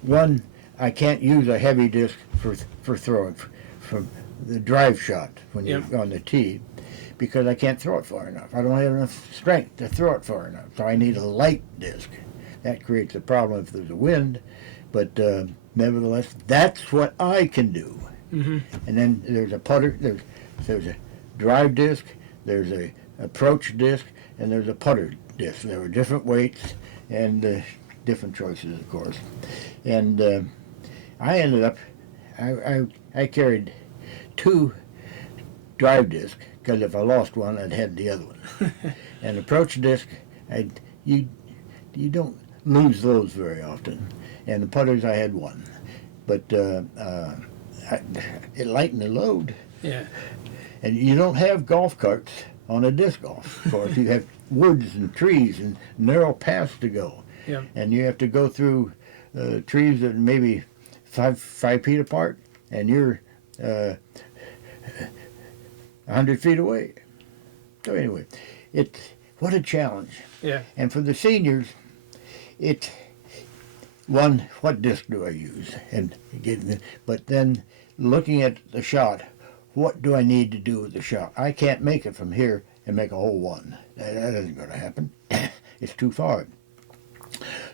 one. I can't use a heavy disc for throwing from the drive shot when you're on the tee, because I can't throw it far enough. I don't have enough strength to throw it far enough. So I need a light disc. That creates a problem if there's a wind, but nevertheless, that's what I can do. And then there's a putter. There's a drive disc. There's a approach disc, and there's a putter disc. There were different weights and different choices, of course. And I ended up, I carried 2 drive discs, because if I lost one, I'd had the other one. And approach disc, you don't lose those very often. And the putters, I had 1. But it lightened the load. Yeah. And you don't have golf carts on a disc golf course. You have woods and trees and narrow paths to go. Yep. And you have to go through trees that are maybe 5 feet apart, and you're 100 feet away. So anyway, what a challenge. Yeah. And for the seniors, one, what disc do I use? But then looking at the shot, what do I need to do with the shot? I can't make it from here and make a hole 1. That isn't going to happen. It's too far.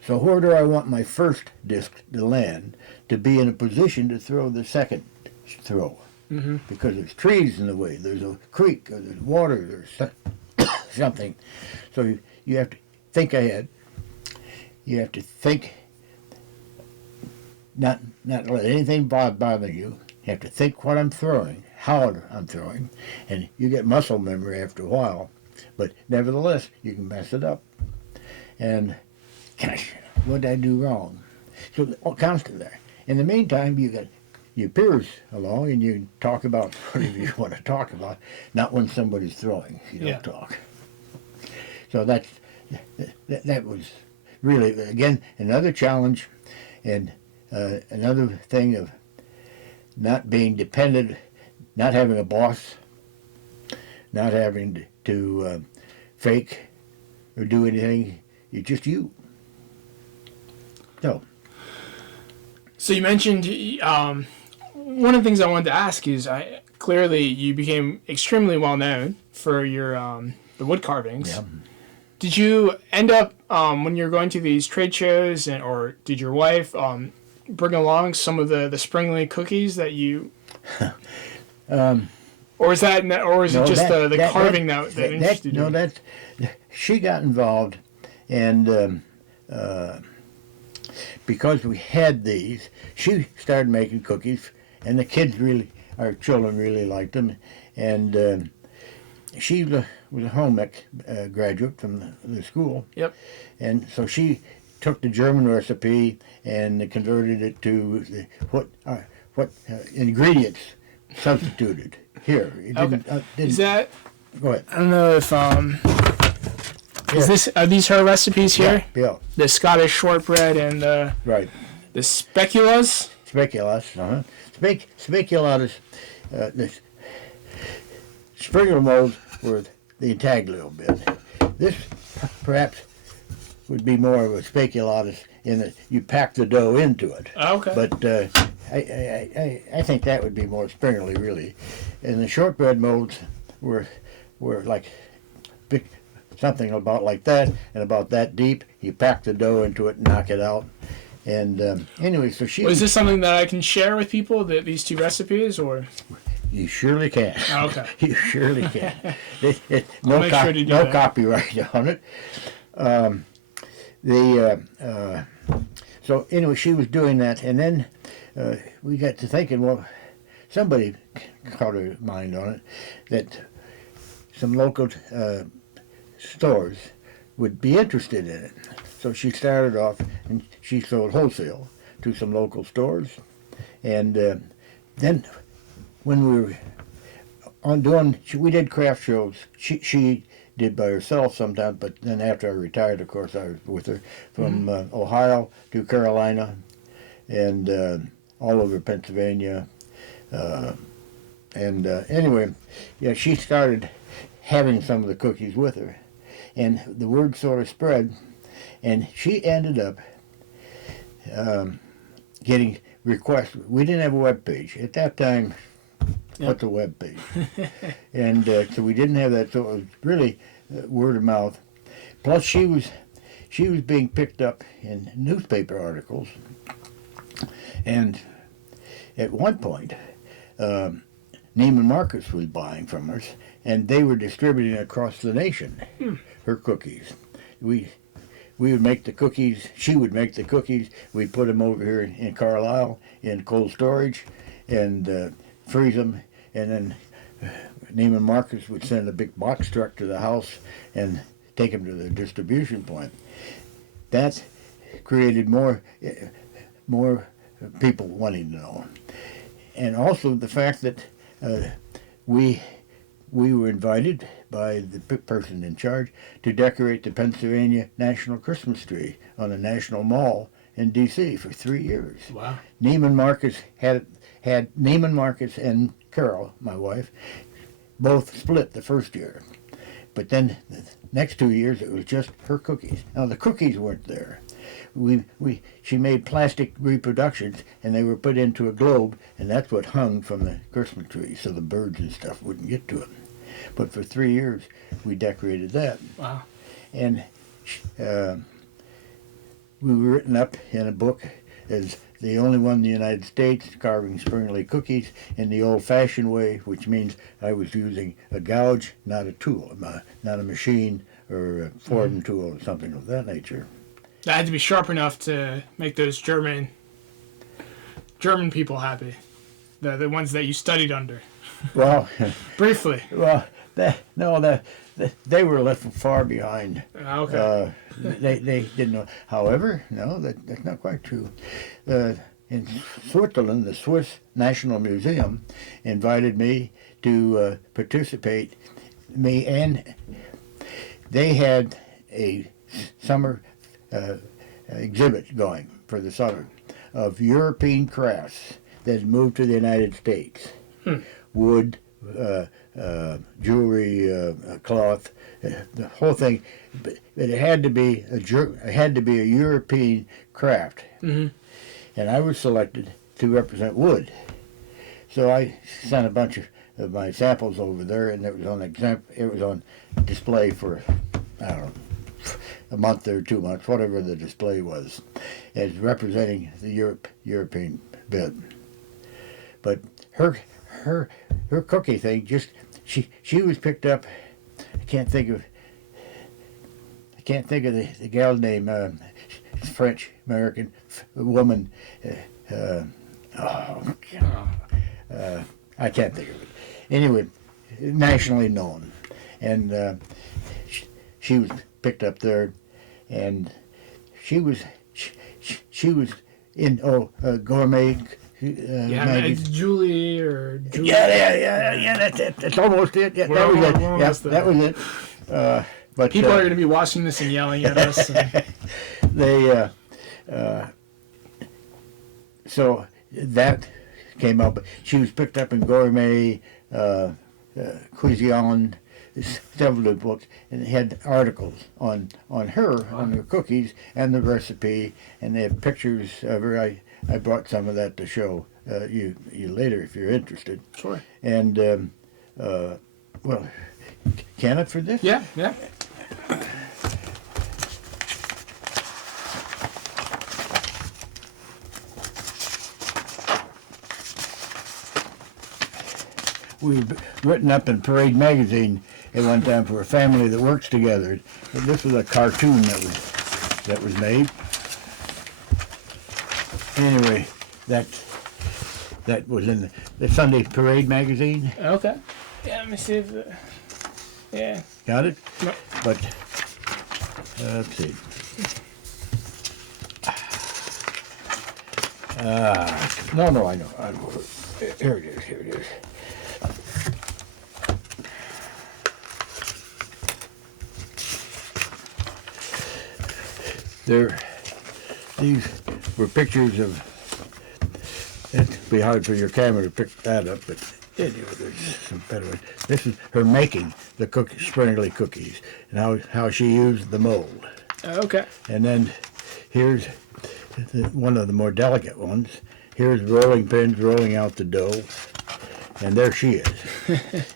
So where do I want my first disc to land to be in a position to throw the second throw? Because there's trees in the way, there's a creek, or there's water, there's something. So you have to think ahead. You have to think, not let anything bother you. You have to think what I'm throwing, how I'm throwing, and you get muscle memory after a while. But nevertheless, you can mess it up. And gosh, what did I do wrong? So all constant there. In the meantime, you got your peers along, and you talk about whatever you want to talk about. Not when somebody's throwing, you don't talk. So that was really, again, another challenge, and another thing of not being dependent, not having a boss, not having to fake or do anything. You're just you. So you mentioned one of the things I wanted to ask is, clearly you became extremely well known for your the wood carvings. Yeah. Did you end up when you were going to these trade shows, or did your wife bring along some of the Springerle cookies that you? Or is it just the carving that interested you? No, that she got involved, and because we had these, she started making cookies, and our children really liked them, and she was a home ec graduate from the school. Yep. And so she took the German recipe and converted it to what ingredients substituted here. Is that? Go ahead. I don't know if are these her recipes here? Yeah. The Scottish shortbread and right. The speculas. Speculas. Speculatus. The Springerle molds were the intaglio bit. This perhaps would be more of a speculatus in that you pack the dough into it. Okay. But I think that would be more Springerle, really. And the shortbread molds were like big, something about like that and about that deep. You pack the dough into it and knock it out. And anyway, so she... Is this something that I can share with people, these two recipes, or...? You surely can. Oh, okay. You surely can. No copyright on it. So anyway, she was doing that, and then we got to thinking, well, somebody caught her mind on it, that some local stores would be interested in it. So she started off, and she sold wholesale to some local stores, and then when we were we did craft shows. She did by herself sometimes, but then after I retired, of course, I was with her from Ohio to Carolina, and all over Pennsylvania. Anyway, yeah, she started having some of the cookies with her, and the word sort of spread, and she ended up getting requests. We didn't have a web page at that time. What's a web page? And so we didn't have that, so it was really word of mouth. Plus, she was being picked up in newspaper articles, and at one point, Neiman Marcus was buying from us, and they were distributing across the nation her cookies. We would make the cookies. She would make the cookies. We'd put them over here in Carlisle in cold storage, and freeze them, and then Neiman Marcus would send a big box truck to the house and take them to the distribution point. That created more people wanting to know, and also the fact that we were invited by the person in charge to decorate the Pennsylvania National Christmas tree on the National Mall in D.C. for 3 years. Wow. Neiman Marcus had Neiman Marcus and Carol, my wife, both split the first year. But then the next 2 years it was just her cookies. Now the cookies weren't there. She made plastic reproductions, and they were put into a globe, and that's what hung from the Christmas tree, so the birds and stuff wouldn't get to it. But for 3 years we decorated that. Wow. And we were written up in a book as the only one in the United States carving Springerle cookies in the old-fashioned way, which means I was using a gouge, not a tool, not a machine or a Forden tool or something of that nature. That had to be sharp enough to make those German people happy, the ones that you studied under. Well, briefly. Well, they were left far behind. Okay. They didn't know. However, no, that's not quite true. In Switzerland, the Swiss National Museum invited me to participate. And they had a summer exhibit going for the summer of European crafts that had moved to the United States. Wood, jewelry, cloth, the whole thing. But it had to be a European craft, and I was selected to represent wood. So I sent a bunch of my samples over there, and it was on display for, I don't know, a month or 2 months, whatever the display was, as representing the European bit. But her cookie thing, just she was picked up. I can't think of the gal name. French American woman. I can't think of it. Anyway, nationally known, and she was picked up there, and she was in gourmet. It's Julie or Julie. Yeah. That's almost it. Yeah, that was it. Yeah, that was it. But people are going to be watching this and yelling at us. They so that came up. She was picked up in gourmet cuisine, several of the books, and it had articles on her cookies and the recipe, and they had pictures of her. I brought some of that to show you later if you're interested. Sure. And well, can it for this? Yeah. We've written up in Parade magazine at one time for a family that works together. And this was a cartoon that was made. Anyway, that was in the Sunday Parade magazine. Okay. Yeah, let me see if yeah. Got it? No. But let's see. No, I know. Here it is. These were pictures of. It'd be hard for your camera to pick that up, but anyway, there's some better ones. This is her making the Springerle cookies and how she used the mold. Okay. And then here's one of the more delicate ones. Here's rolling pins rolling out the dough, and there she is.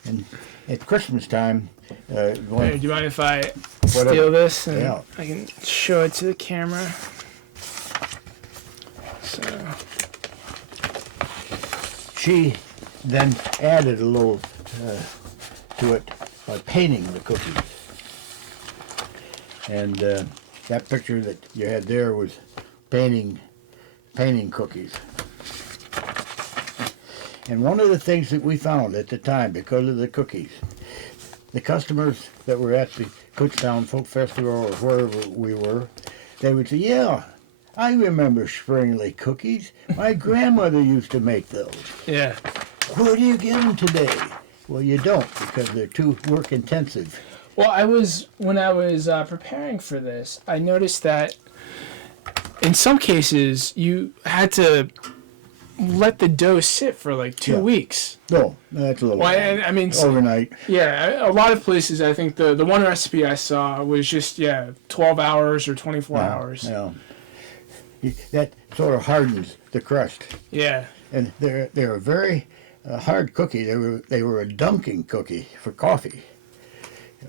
And at Christmas time, Hey, do you mind if I steal this and yeah. I can show it to the camera? So she then added a little to it by painting the cookies. And that picture that you had there was painting cookies. And one of the things that we found at the time, because of the cookies, the customers that were at the Kutztown Folk Festival or wherever we were, they would say, "Yeah, I remember Springerle cookies. My grandmother used to make those." yeah. Where do you get them today? Well, you don't, because they're too work intensive. Well, when I was preparing for this, I noticed that in some cases you had to let the dough sit for like 2 weeks. No, that's a little. Well, I mean, overnight. Yeah, a lot of places. I think the one recipe I saw was just 12 hours or 24 hours. Yeah. That sort of hardens the crust. Yeah. And they're a very hard cookie. They were a dunking cookie for coffee,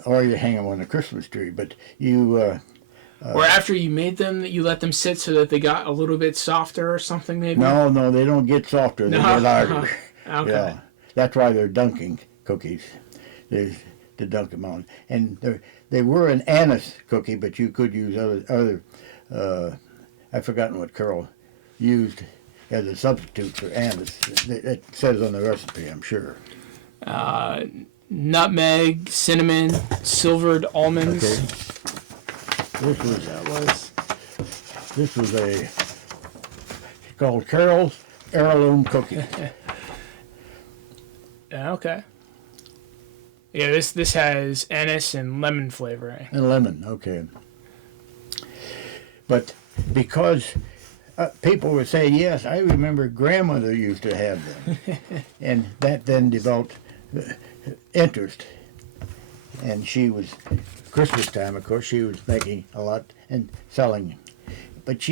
or you hang them on the Christmas tree. But you. Or after you made them, you let them sit so that they got a little bit softer or something, maybe? No, they don't get softer. They get harder. Okay. Yeah, that's why they're dunking cookies. To dunk them on. And they were an anise cookie, but you could use other I've forgotten what Carol used as a substitute for anise. It says on the recipe, I'm sure. Nutmeg, cinnamon, silvered almonds. Okay. This was called Carol's Heirloom Cookie. Yeah, okay. Yeah, this has anise and lemon flavoring. And lemon, okay. But because people were saying, yes, I remember grandmother used to have them. And that then developed interest. And she was, Christmas time, of course, she was making a lot and selling. But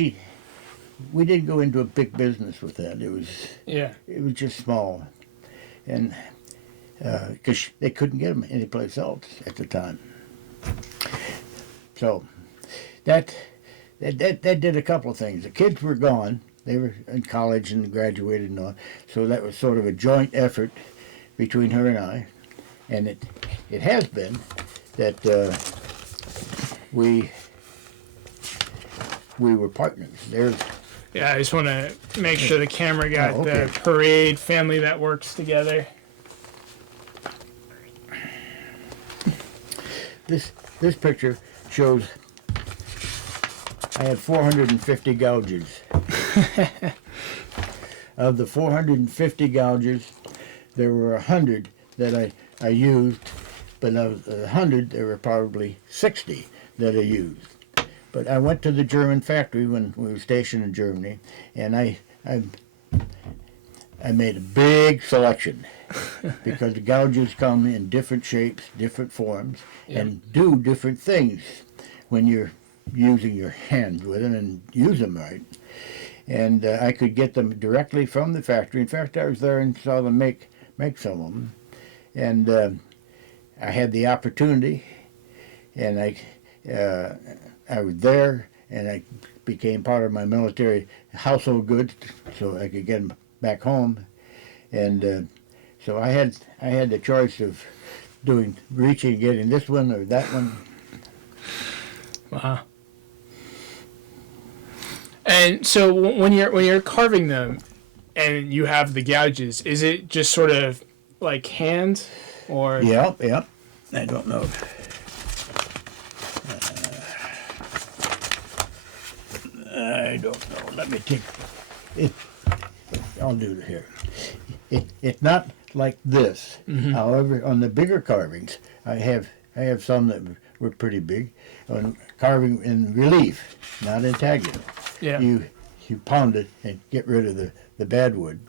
we didn't go into a big business with that. It was just small. And because they couldn't get them anyplace else at the time. So that did a couple of things. The kids were gone; they were in college and graduated and all. So that was sort of a joint effort between her and I, and it has been that we were partners. Yeah, I just want to make sure the camera got okay. the parade family that works together. This picture shows I had 450 gouges. Of the 450 gouges, there were 100 that I used, but of the 100, there were probably 60 that I used. But I went to the German factory when we were stationed in Germany, and I made a big selection because the gouges come in different shapes, different forms, and do different things when you're using your hands with them and use them right. And I could get them directly from the factory. In fact, I was there and saw them make some of them. And I had the opportunity, and I was there, and I became part of my military household goods, so I could get them back home. And so I had the choice of reaching, getting this one or that one. Wow. And so when you're carving them, and you have the gouges, is it just sort of like hand, or? Yep. I don't know. I don't know. Let me take it. I'll do it here. It's not like this. Mm-hmm. However, on the bigger carvings, I have some that were pretty big. On carving in relief, not intaglio. Yeah. You pound it and get rid of the bad wood.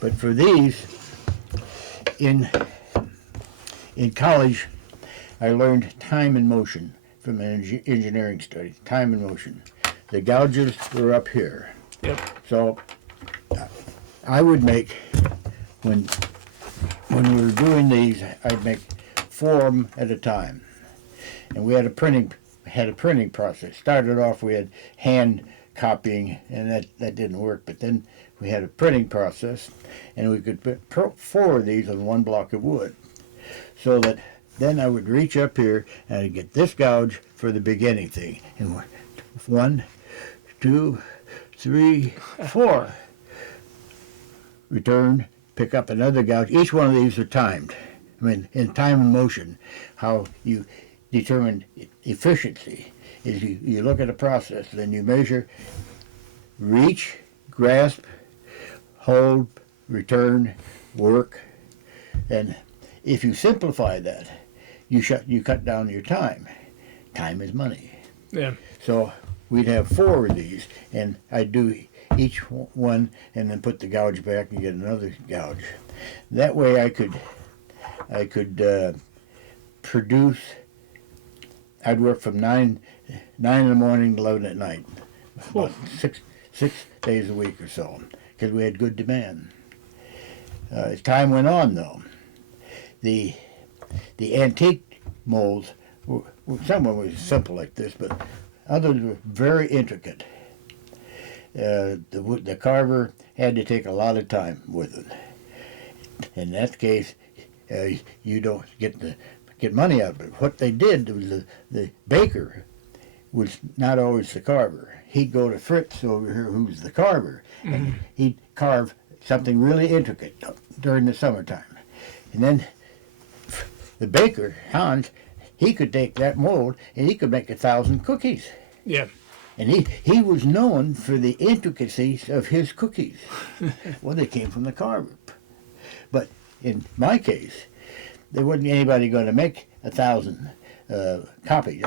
But for these, in college, I learned time and motion from an engineering study. Time and motion. The gouges were up here. Yep. So I would make, when we were doing these, I'd make 4 of them at a time. And we had a printing process. Started off, we had hand copying, and that didn't work. But then we had a printing process, and we could put 4 of these on 1 block of wood. So that then I would reach up here, and I'd get this gouge for the beginning thing. And 1, 2, 3, 4. Return, pick up another gouge. Each one of these are timed. I mean, in time and motion, how you determine efficiency is you look at a process, then you measure, reach, grasp, hold, return, work. And if you simplify that, you cut down your time. Time is money. Yeah. So we'd have 4 of these, and I'd do each one and then put the gouge back and get another gouge. That way I could produce. I'd work from 9 in the morning to 11 at night, about six days a week or so, because we had good demand. As time went on, though, the antique molds some were simple like this, but others were very intricate. The carver had to take a lot of time with it. In that case, you don't get money out of it. What they did was the baker was not always the carver. He'd go to Fritz over here, who's the carver, and he'd carve something really intricate during the summertime. And then the baker, Hans, he could take that mold and he could make 1,000 cookies. Yeah. And he was known for the intricacies of his cookies. Well, they came from the carver. But in my case, there wasn't anybody going to make 1,000 copies.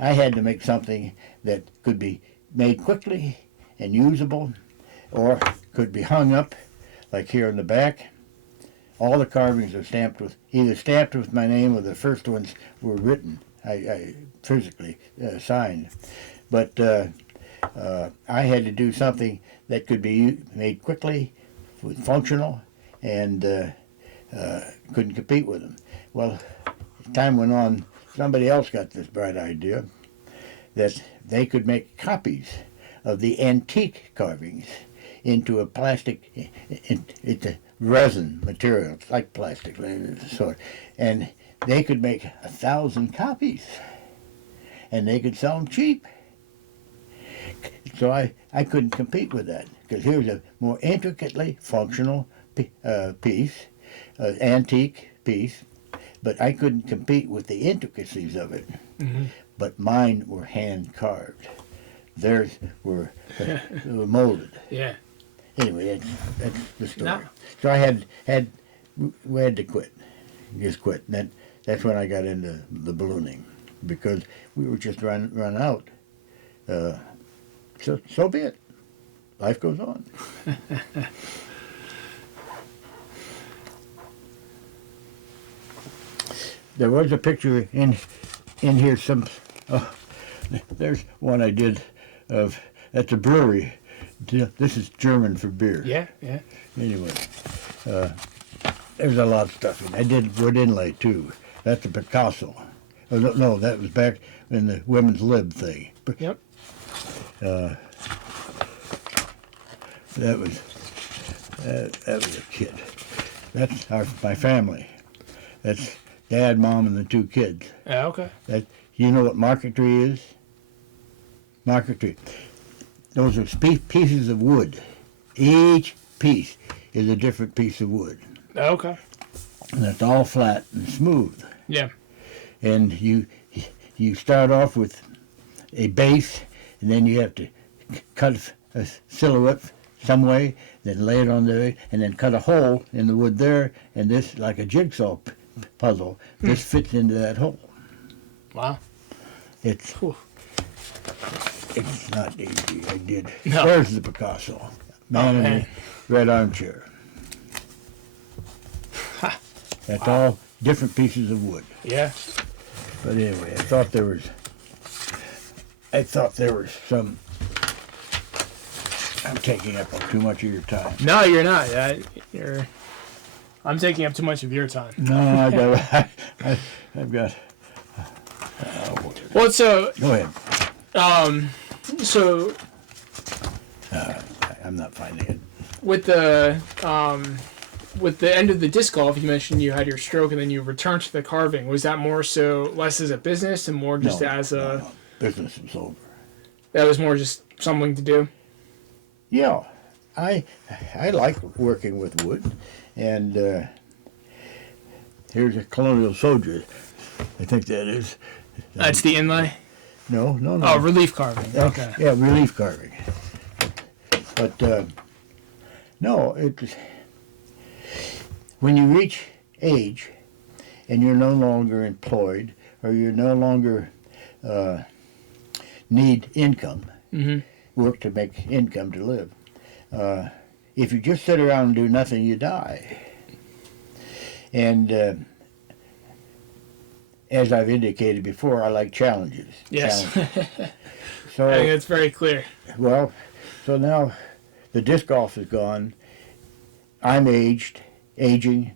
I had to make something that could be made quickly and usable, or could be hung up, like here in the back. All the carvings are either stamped with my name, or the first ones were written. I physically signed. But I had to do something that could be made quickly, was functional, and couldn't compete with them. Well, as time went on, somebody else got this bright idea that they could make copies of the antique carvings into a plastic, it's a resin material, it's like plastic, sort, and they could make 1,000 copies, and they could sell them cheap. So I couldn't compete with that, because here's a more intricately functional piece, antique piece, but I couldn't compete with the intricacies of it. Mm-hmm. But mine were hand carved. Theirs were molded. Yeah. Anyway, that's the story. No. So we had to quit, just quit. That's when I got into the ballooning, because we were just run out. So be it. Life goes on. There was a picture in here. There's one I did of at the brewery. This is German for beer. Yeah. Anyway, there's a lot of stuff. I did wood inlay too. That's a Picasso. Oh, no, that was back in the women's lib thing. Yep. That was a kid. That's my family. That's Dad, Mom, and the 2 kids. Yeah, okay. You know what marquetry is? Marquetry. Those are pieces of wood. Each piece is a different piece of wood. Okay. And it's all flat and smooth. Yeah. And you start off with a base, and then you have to cut a silhouette some way, then lay it on there, and then cut a hole in the wood there, and this, like a jigsaw puzzle, this fits into that hole. Wow. It's not easy. I did. No. There's the Picasso. Man in the red armchair. That's all different pieces of wood. Yeah. But anyway, I thought there was some. I'm taking up too much of your time. No, you're not. I'm taking up too much of your time. No, I've got. Well, so. Go ahead. So. I'm not finding it. With the end of the disc golf, you mentioned you had your stroke and then you returned to the carving. Was that more so less as a business and more just as a... No. Business was over. That was more just something to do? Yeah. I like working with wood. And here's a colonial soldier. I think that is. That's the inlay? No. Oh, relief carving. Okay. Yeah, relief carving. But, no, it's... When you reach age and you're no longer employed or you no longer need income, work to make income to live, if you just sit around and do nothing, you die. And as I've indicated before, I like challenges. Yes. So, I think it's very clear. Well, so now the disc golf is gone. I'm aging.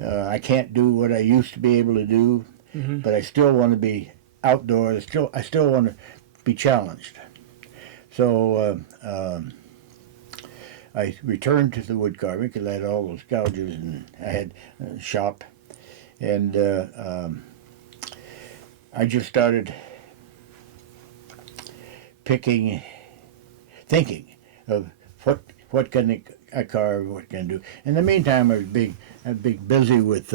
I can't do what I used to be able to do, but I still want to be outdoors. I still want to be challenged. So I returned to the wood carving because I had all those gouges and I had a shop, and I just started thinking of what can I carve, what can I do. In the meantime, I was busy with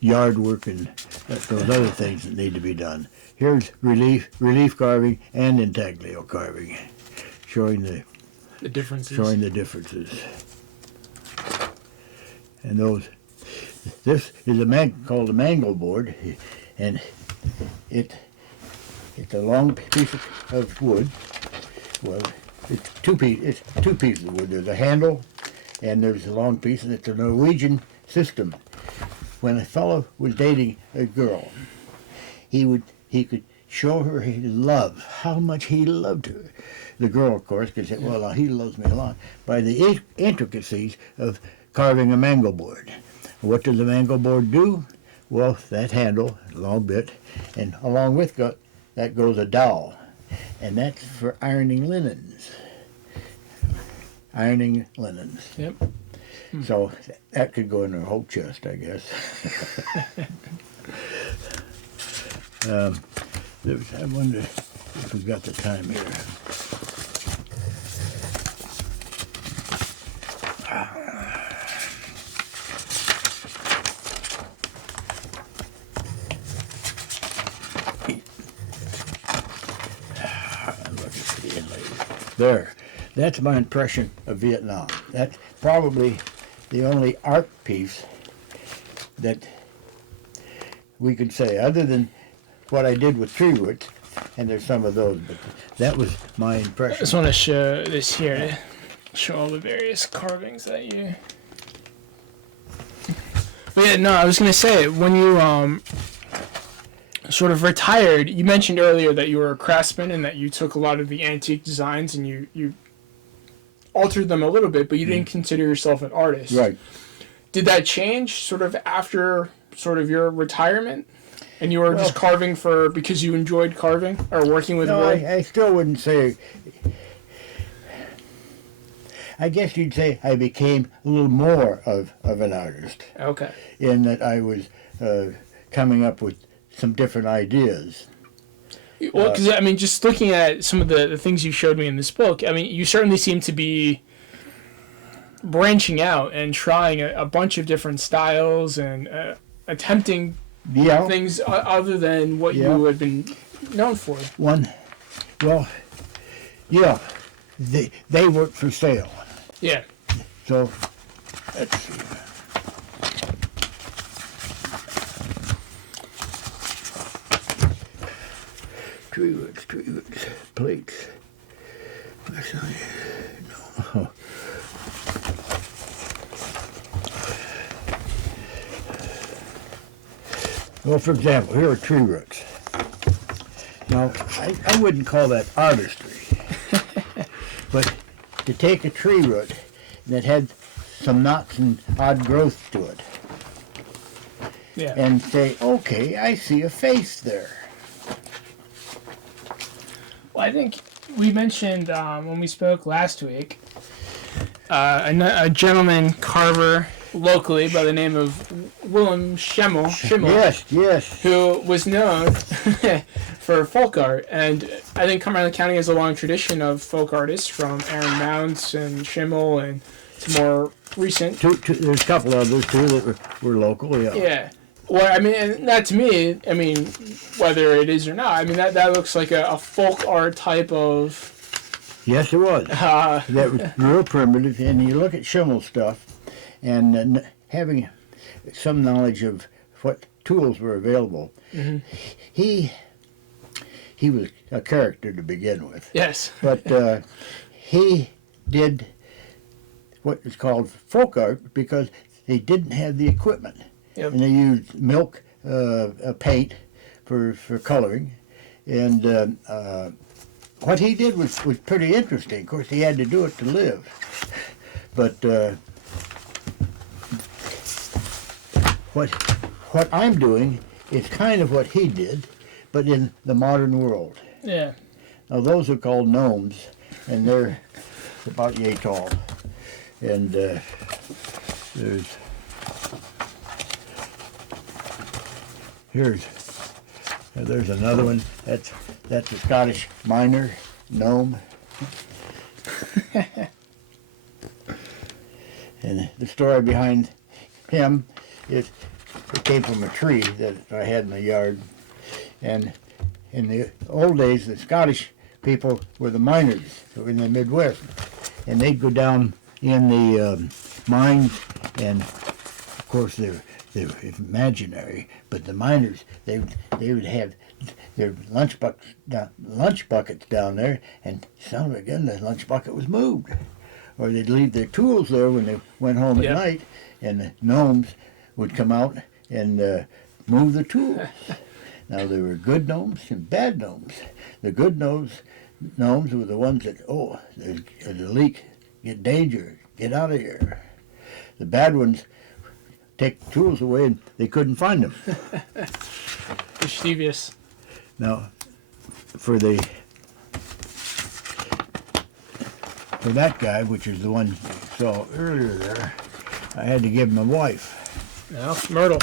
yard work and those other things that need to be done. Here's relief carving and intaglio carving, showing the differences. And this is called a mangle board, and it's a long piece of wood. Well, it's two pieces of wood. There's a handle, and there's a long piece, and it's a Norwegian system. When a fellow was dating a girl, he could show her his love, how much he loved her. The girl, of course, could say, well, he loves me a lot, by the intricacies of carving a mangle board. What does a mangle board do? Well, that handle, a long bit, and along with that goes a dowel, and that's for ironing linens. Ironing linens. Yep. So that could go in a whole chest, I guess. I wonder if we've got the time here. There. That's my impression of Vietnam. That's probably the only art piece that we could say, other than what I did with tree roots, and there's some of those, but that was my I impression. just want to show this here to show all the various carvings that you... But yeah, no, I was going to say, when you sort of retired, you mentioned earlier that you were a craftsman and that you took a lot of the antique designs and you altered them a little bit, but you didn't consider yourself an artist. Right. Did that change sort of after sort of your retirement? And you were just carving because you enjoyed carving or working with wood? I still wouldn't say. I guess you'd say I became a little more of an artist. Okay. In that I was coming up with some different ideas. Well, because, I mean, just looking at some of the things you showed me in this book, I mean, you certainly seem to be branching out and trying a bunch of different styles and attempting things other than what you had been known for. They work for sale. Yeah. So, let's see. Tree roots, plates. No. Well, for example, here are tree roots. Now, I wouldn't call that artistry, but to take a tree root that had some knots and odd growth to it, and say, okay, I see a face there. Well, I think we mentioned when we spoke last week, a gentleman carver locally by the name of Willem Schimmel, yes, who was known for folk art, and I think Cumberland County has a long tradition of folk artists, from Aaron Mounts and Schimmel and to more recent. There's a couple others too that were local, yeah. Yeah. Well, I mean, and that to me, I mean, whether it is or not, I mean, that looks like a folk art type of... Yes, it was. That was real primitive, and you look at Schimmel's stuff, and having some knowledge of what tools were available, he was a character to begin with. Yes. But he did what is called folk art because they didn't have the equipment. Yep. And they used milk paint for coloring. And what he did was pretty interesting. Of course, he had to do it to live. But what I'm doing is kind of what he did, but in the modern world. Yeah. Now, those are called gnomes, and they're about yay tall. And there's another one. That's a Scottish miner gnome. And the story behind him is it came from a tree that I had in the yard. And in the old days, the Scottish people were the miners who were in the Midwest. And they'd go down in the mines, and of course they were imaginary, but the miners, they would have their lunch buckets down there, and son of a gun, the lunch bucket was moved. Or they'd leave their tools there when they went home at night, and the gnomes would come out and move the tools. Now, there were good gnomes and bad gnomes. The good gnomes were the ones that, there's a leak, get danger, get out of here. The bad ones take the tools away and they couldn't find them. Mischievous. Now, for that guy, which is the one you saw earlier there, I had to give him a wife. Yeah, Myrtle.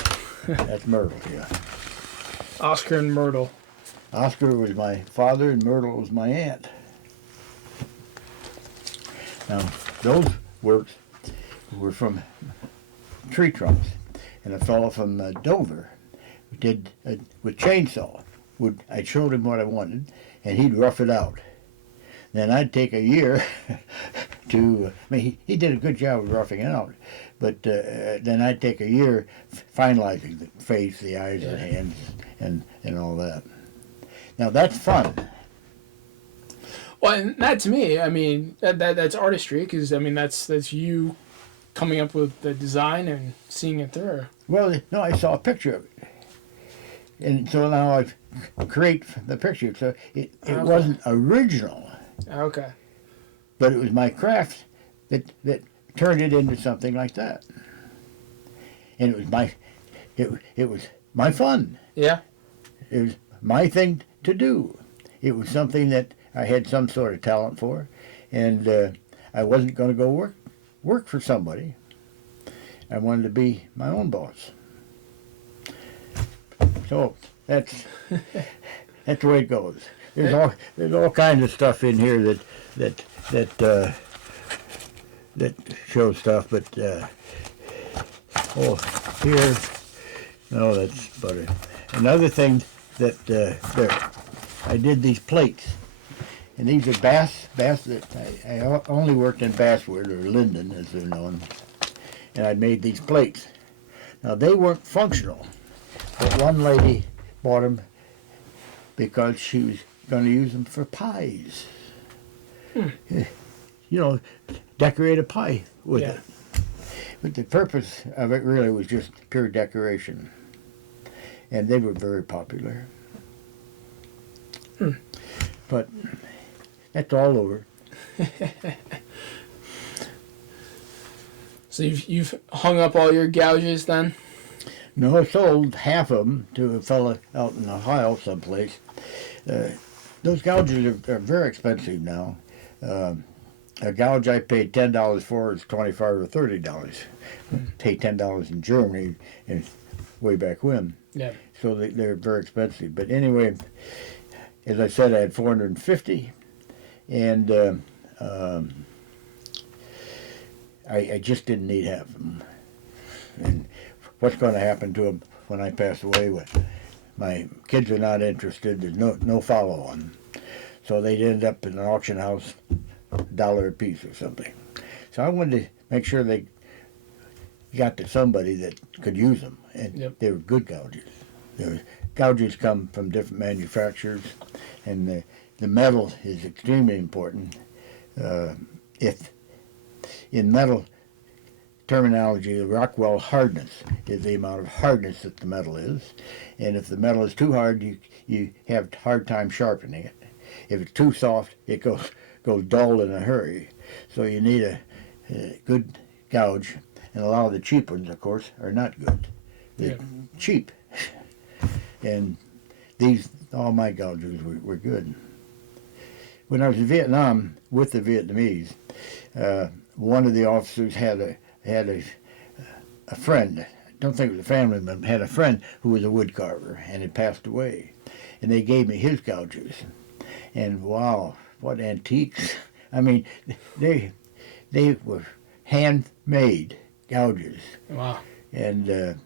That's Myrtle, yeah. Oscar and Myrtle. Oscar was my father and Myrtle was my aunt. Now, those works were from tree trunks. And a fellow from Dover did with chainsaw. I showed him what I wanted, and he'd rough it out. Then I'd take a year to. I mean, he did a good job of roughing it out, but then I'd take a year finalizing the face, the eyes, the hands, and all that. Now that's fun. Well, and that to me, I mean, that's artistry, because I mean that's you coming up with the design and seeing it through. Well, no, I saw a picture of it, and so now I create the picture. So it wasn't original. Okay. But it was my craft that turned it into something like that, and it was my fun. Yeah. It was my thing to do. It was something that I had some sort of talent for, and I wasn't going to go work for somebody. I wanted to be my own boss. So that's the way it goes. There's all kinds of stuff in here that shows stuff, but here, no, that's about it. Another thing that I did these plates, and these are bass that I only worked in basswood, or linden as they're known, and I made these plates. Now they weren't functional, but one lady bought them because she was going to use them for pies. You know, decorate a pie with it. But the purpose of it really was just pure decoration. And they were very popular. But that's all over. So you've hung up all your gouges then? No, I sold half of them to a fella out in Ohio someplace. Those gouges are very expensive now. A gouge I paid $10 for is $25 or $30. Paid $10 in Germany, and way back when. Yeah. So they're very expensive. But anyway, as I said, I had 450, and I just didn't need half of them. And what's going to happen to them when I pass away? My kids are not interested. There's no follow-on. So they'd end up in an auction house, $1 a piece or something. So I wanted to make sure they got to somebody that could use them, and they were good gouges. Gouges come from different manufacturers, and the metal is extremely important. If in metal terminology, the Rockwell hardness is the amount of hardness that the metal is, and if the metal is too hard, you have a hard time sharpening it. If it's too soft, it goes dull in a hurry. So you need a good gouge, and a lot of the cheap ones, of course, are not good. They're cheap. And all my gouges were good. When I was in Vietnam with the Vietnamese, one of the officers had a friend. I don't think it was a family member. Had a friend who was a wood carver and had passed away, and they gave me his gouges. And wow, what antiques! I mean, they were handmade gouges. Wow. And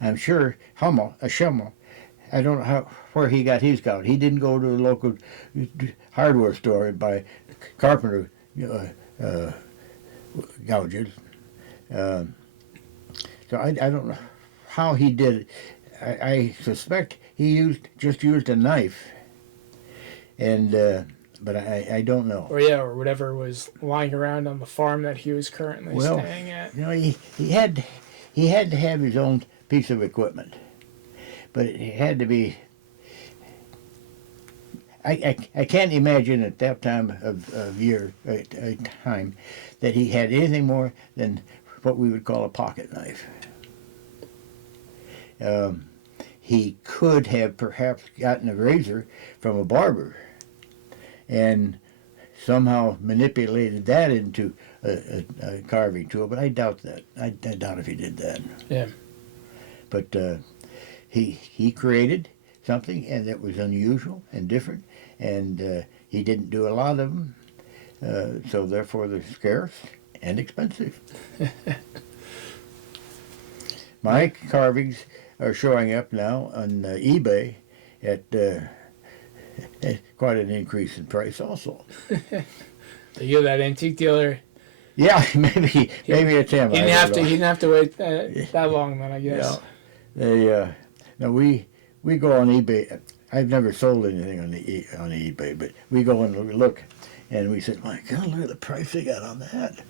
I'm sure Schimmel, I don't know where he got his gouge. He didn't go to a local hardware store and buy carpenter gouges. So I don't know how he did it. I suspect he just used a knife, and but I don't know. Or whatever was lying around on the farm that he was currently staying at. You know, he had to have his own piece of equipment, but it had to be. I can't imagine at that time of year, time, that he had anything more than what we would call a pocket knife. he could have perhaps gotten a razor from a barber and somehow manipulated that into a carving tool, but I doubt that. I doubt if he did that. Yeah. But he created something, and that was unusual and different, and he didn't do a lot of them, so therefore they're scarce and expensive. My carvings are showing up now on eBay at quite an increase in price also. You're that antique dealer. Yeah, maybe it's him. He didn't have to wait that long, then, I guess. Yeah. No, we go on eBay. I've never sold anything on eBay, but we go and look, and we said, "My God, look at the price they got on that."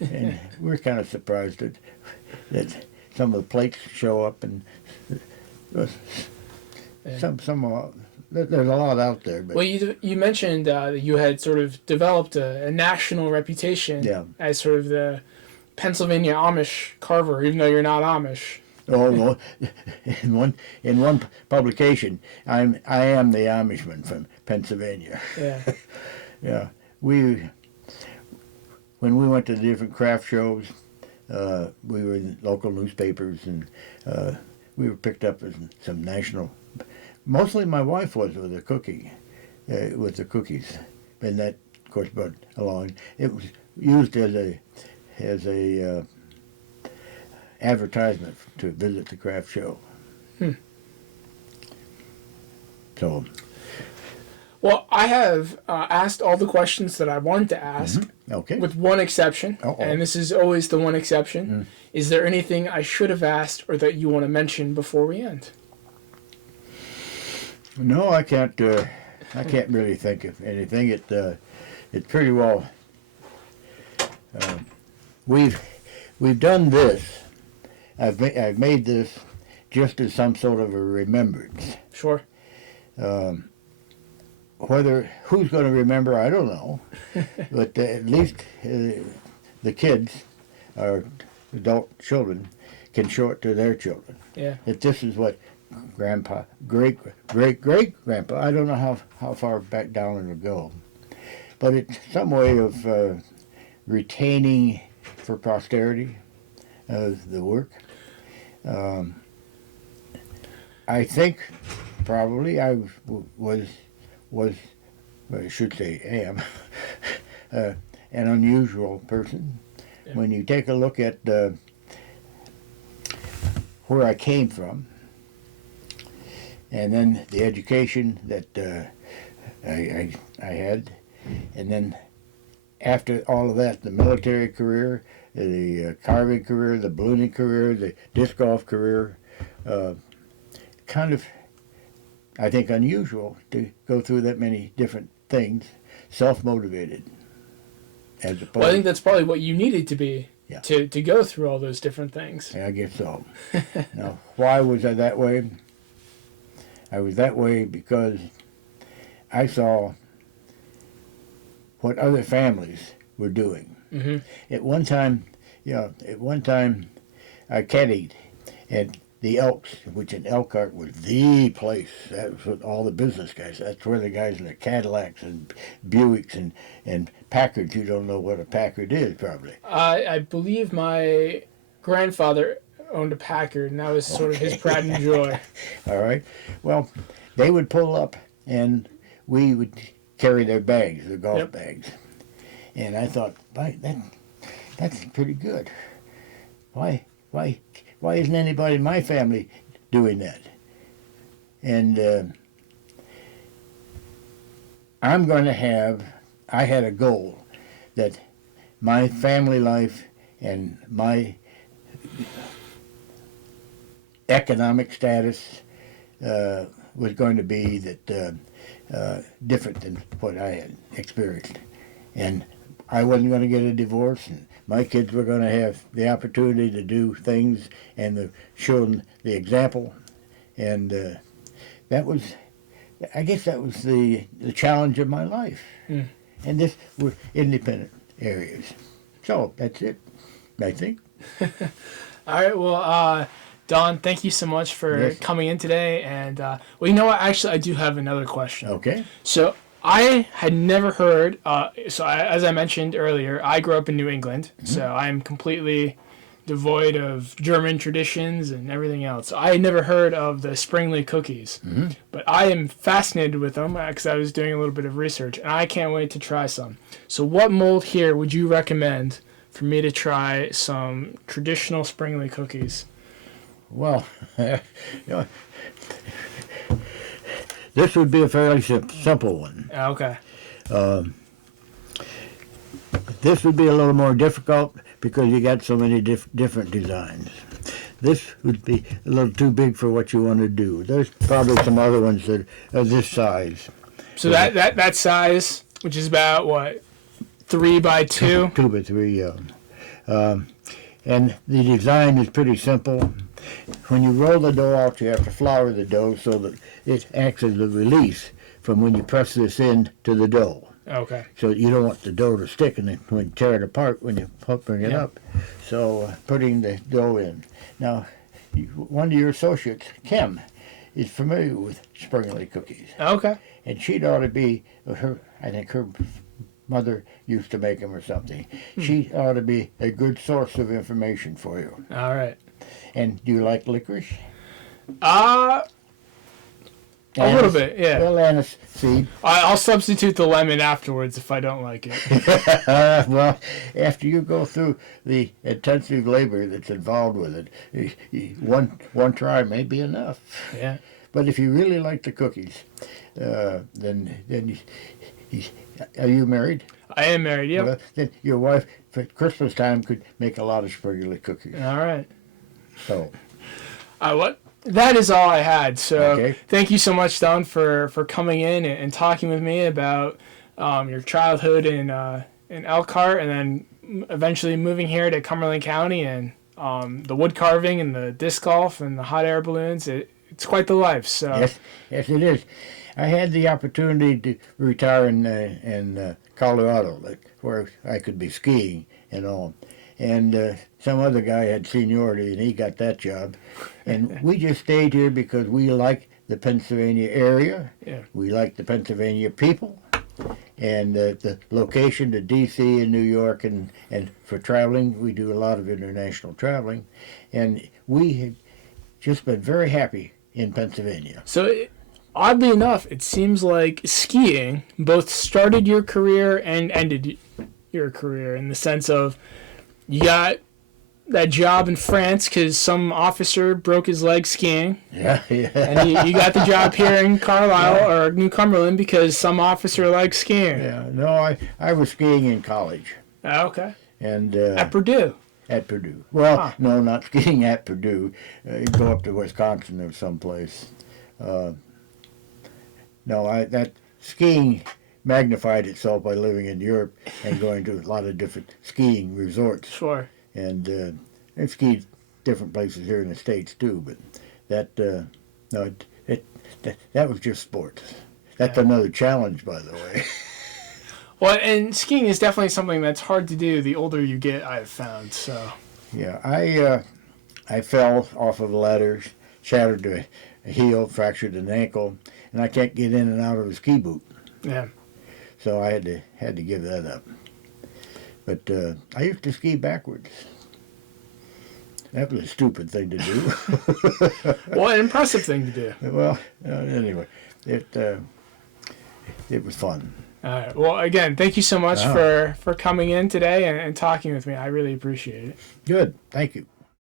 And we're kind of surprised that some of the plates show up, and there's a lot out there. But well, you mentioned that you had sort of developed a national reputation as sort of the Pennsylvania Amish carver, even though you're not Amish. Oh no! In one publication, I am the Amishman from Pennsylvania. Yeah. Yeah. When we went to the different craft shows, we were in local newspapers, and we were picked up as some national. Mostly, my wife was with the cooking, with the cookies, and that, of course, brought along. It was used as a advertisement to visit the craft show. So. Well, I have asked all the questions that I wanted to ask, Okay. with one exception, Uh-oh. and this is always the one exception. Is there anything I should have asked or that you want to mention before we end? No, I can't. I can't really think of anything. It's pretty well. We've done this. I've made this just as some sort of a remembrance. Sure. Who's going to remember, I don't know. But at least the kids, our adult children, can show it to their children. Yeah. That this is what Grandpa, great-great-great-grandpa, I don't know how far back down it'll go. But it's some way of retaining for posterity the work. I think probably I was I should say am, an unusual person. Yeah. When you take a look at where I came from, and then the education that I had, and then after all of that, the military career, the carving career, the ballooning career, the disc golf career, kind of, I think, unusual to go through that many different things, self-motivated. As opposed, well, I think that's probably what you needed to be yeah. to go through all those different things. I guess so. Now, why was I that way? I was that way because I saw what other families were doing. Mm-hmm. At one time, I caddied at the Elks, which in Elkhart was the place. That was what all the business guys. That's where the guys in the Cadillacs and Buicks and Packards. You don't know what a Packard is, probably. I believe my grandfather owned a Packard, and that was sort of his pride and joy. All right. Well, they would pull up, and we would carry their bags, their golf bags. And I thought, that's pretty good. Why isn't anybody in my family doing that? And I had a goal that my family life and my economic status was going to be different than what I had experienced. And I wasn't going to get a divorce, and my kids were going to have the opportunity to do things and show them the example. And I guess that was the challenge of my life. Mm. And this were independent areas. So that's it, I think. All right, well, Don, thank you so much for coming in today. And, well, you know what? Actually, I do have another question. Okay. So I had never heard, as I mentioned earlier, I grew up in New England, so I'm completely devoid of German traditions and everything else. So I had never heard of the Springerle cookies, but I am fascinated with them because I was doing a little bit of research, and I can't wait to try some. So what mold here would you recommend for me to try some traditional Springerle cookies? Well, you know, this would be a fairly simple one. Okay. This would be a little more difficult because you got so many different designs. This would be a little too big for what you want to do. There's probably some other ones that are this size. So that size, which is about, what, 3 by 2? 2 by 3, yeah. And the design is pretty simple. When you roll the dough out, you have to flour the dough so that it acts as a release from when you press this in to the dough. Okay. So you don't want the dough to stick and then when you tear it apart when you bring it up. So putting the dough in. Now, one of your associates, Kim, is familiar with Springerle cookies. Okay. And she'd ought to be, I think her mother used to make them or something. She ought to be a good source of information for you. All right. And do you like licorice? A little bit, yeah. Well, anise seed. I'll substitute the lemon afterwards if I don't like it. Well, after you go through the intensive labor that's involved with it, one try may be enough. Yeah. But if you really like the cookies, then are you married? I am married, yep. Well, then your wife, for Christmas time, could make a lot of Springerle cookies. All right. So. What? That is all I had. So Thank you so much, Don, for coming in and talking with me about your childhood in Elkhart and then eventually moving here to Cumberland County and the wood carving and the disc golf and the hot air balloons. It's quite the life. So Yes, it is. I had the opportunity to retire in Colorado, where I could be skiing and all. And some other guy had seniority, and he got that job. And we just stayed here because we like the Pennsylvania area. Yeah. We like the Pennsylvania people. And the location to D.C. and New York. And for traveling, we do a lot of international traveling. And we have just been very happy in Pennsylvania. So oddly enough, it seems like skiing both started your career and ended your career in the sense of you got that job in France because some officer broke his leg skiing. Yeah. And you got the job here in Carlisle or New Cumberland because some officer likes skiing. Yeah. No, I was skiing in college. Okay. And at Purdue. At Purdue. Well, no, not skiing at Purdue. You'd go up to Wisconsin or someplace. No, that skiing magnified itself by living in Europe and going to a lot of different skiing resorts. Sure. And I've skied different places here in the States too, but that was just sports. That's another challenge, by the way. Well, and skiing is definitely something that's hard to do the older you get, I've found. So. Yeah, I fell off of a ladder, shattered a heel, fractured an ankle, and I can't get in and out of a ski boot. Yeah. So I had to give that up. But I used to ski backwards. That was a stupid thing to do. Well, an impressive thing to do. Well, anyway, it was fun. All right. Well, again, thank you so much for coming in today and talking with me. I really appreciate it. Good. Thank you.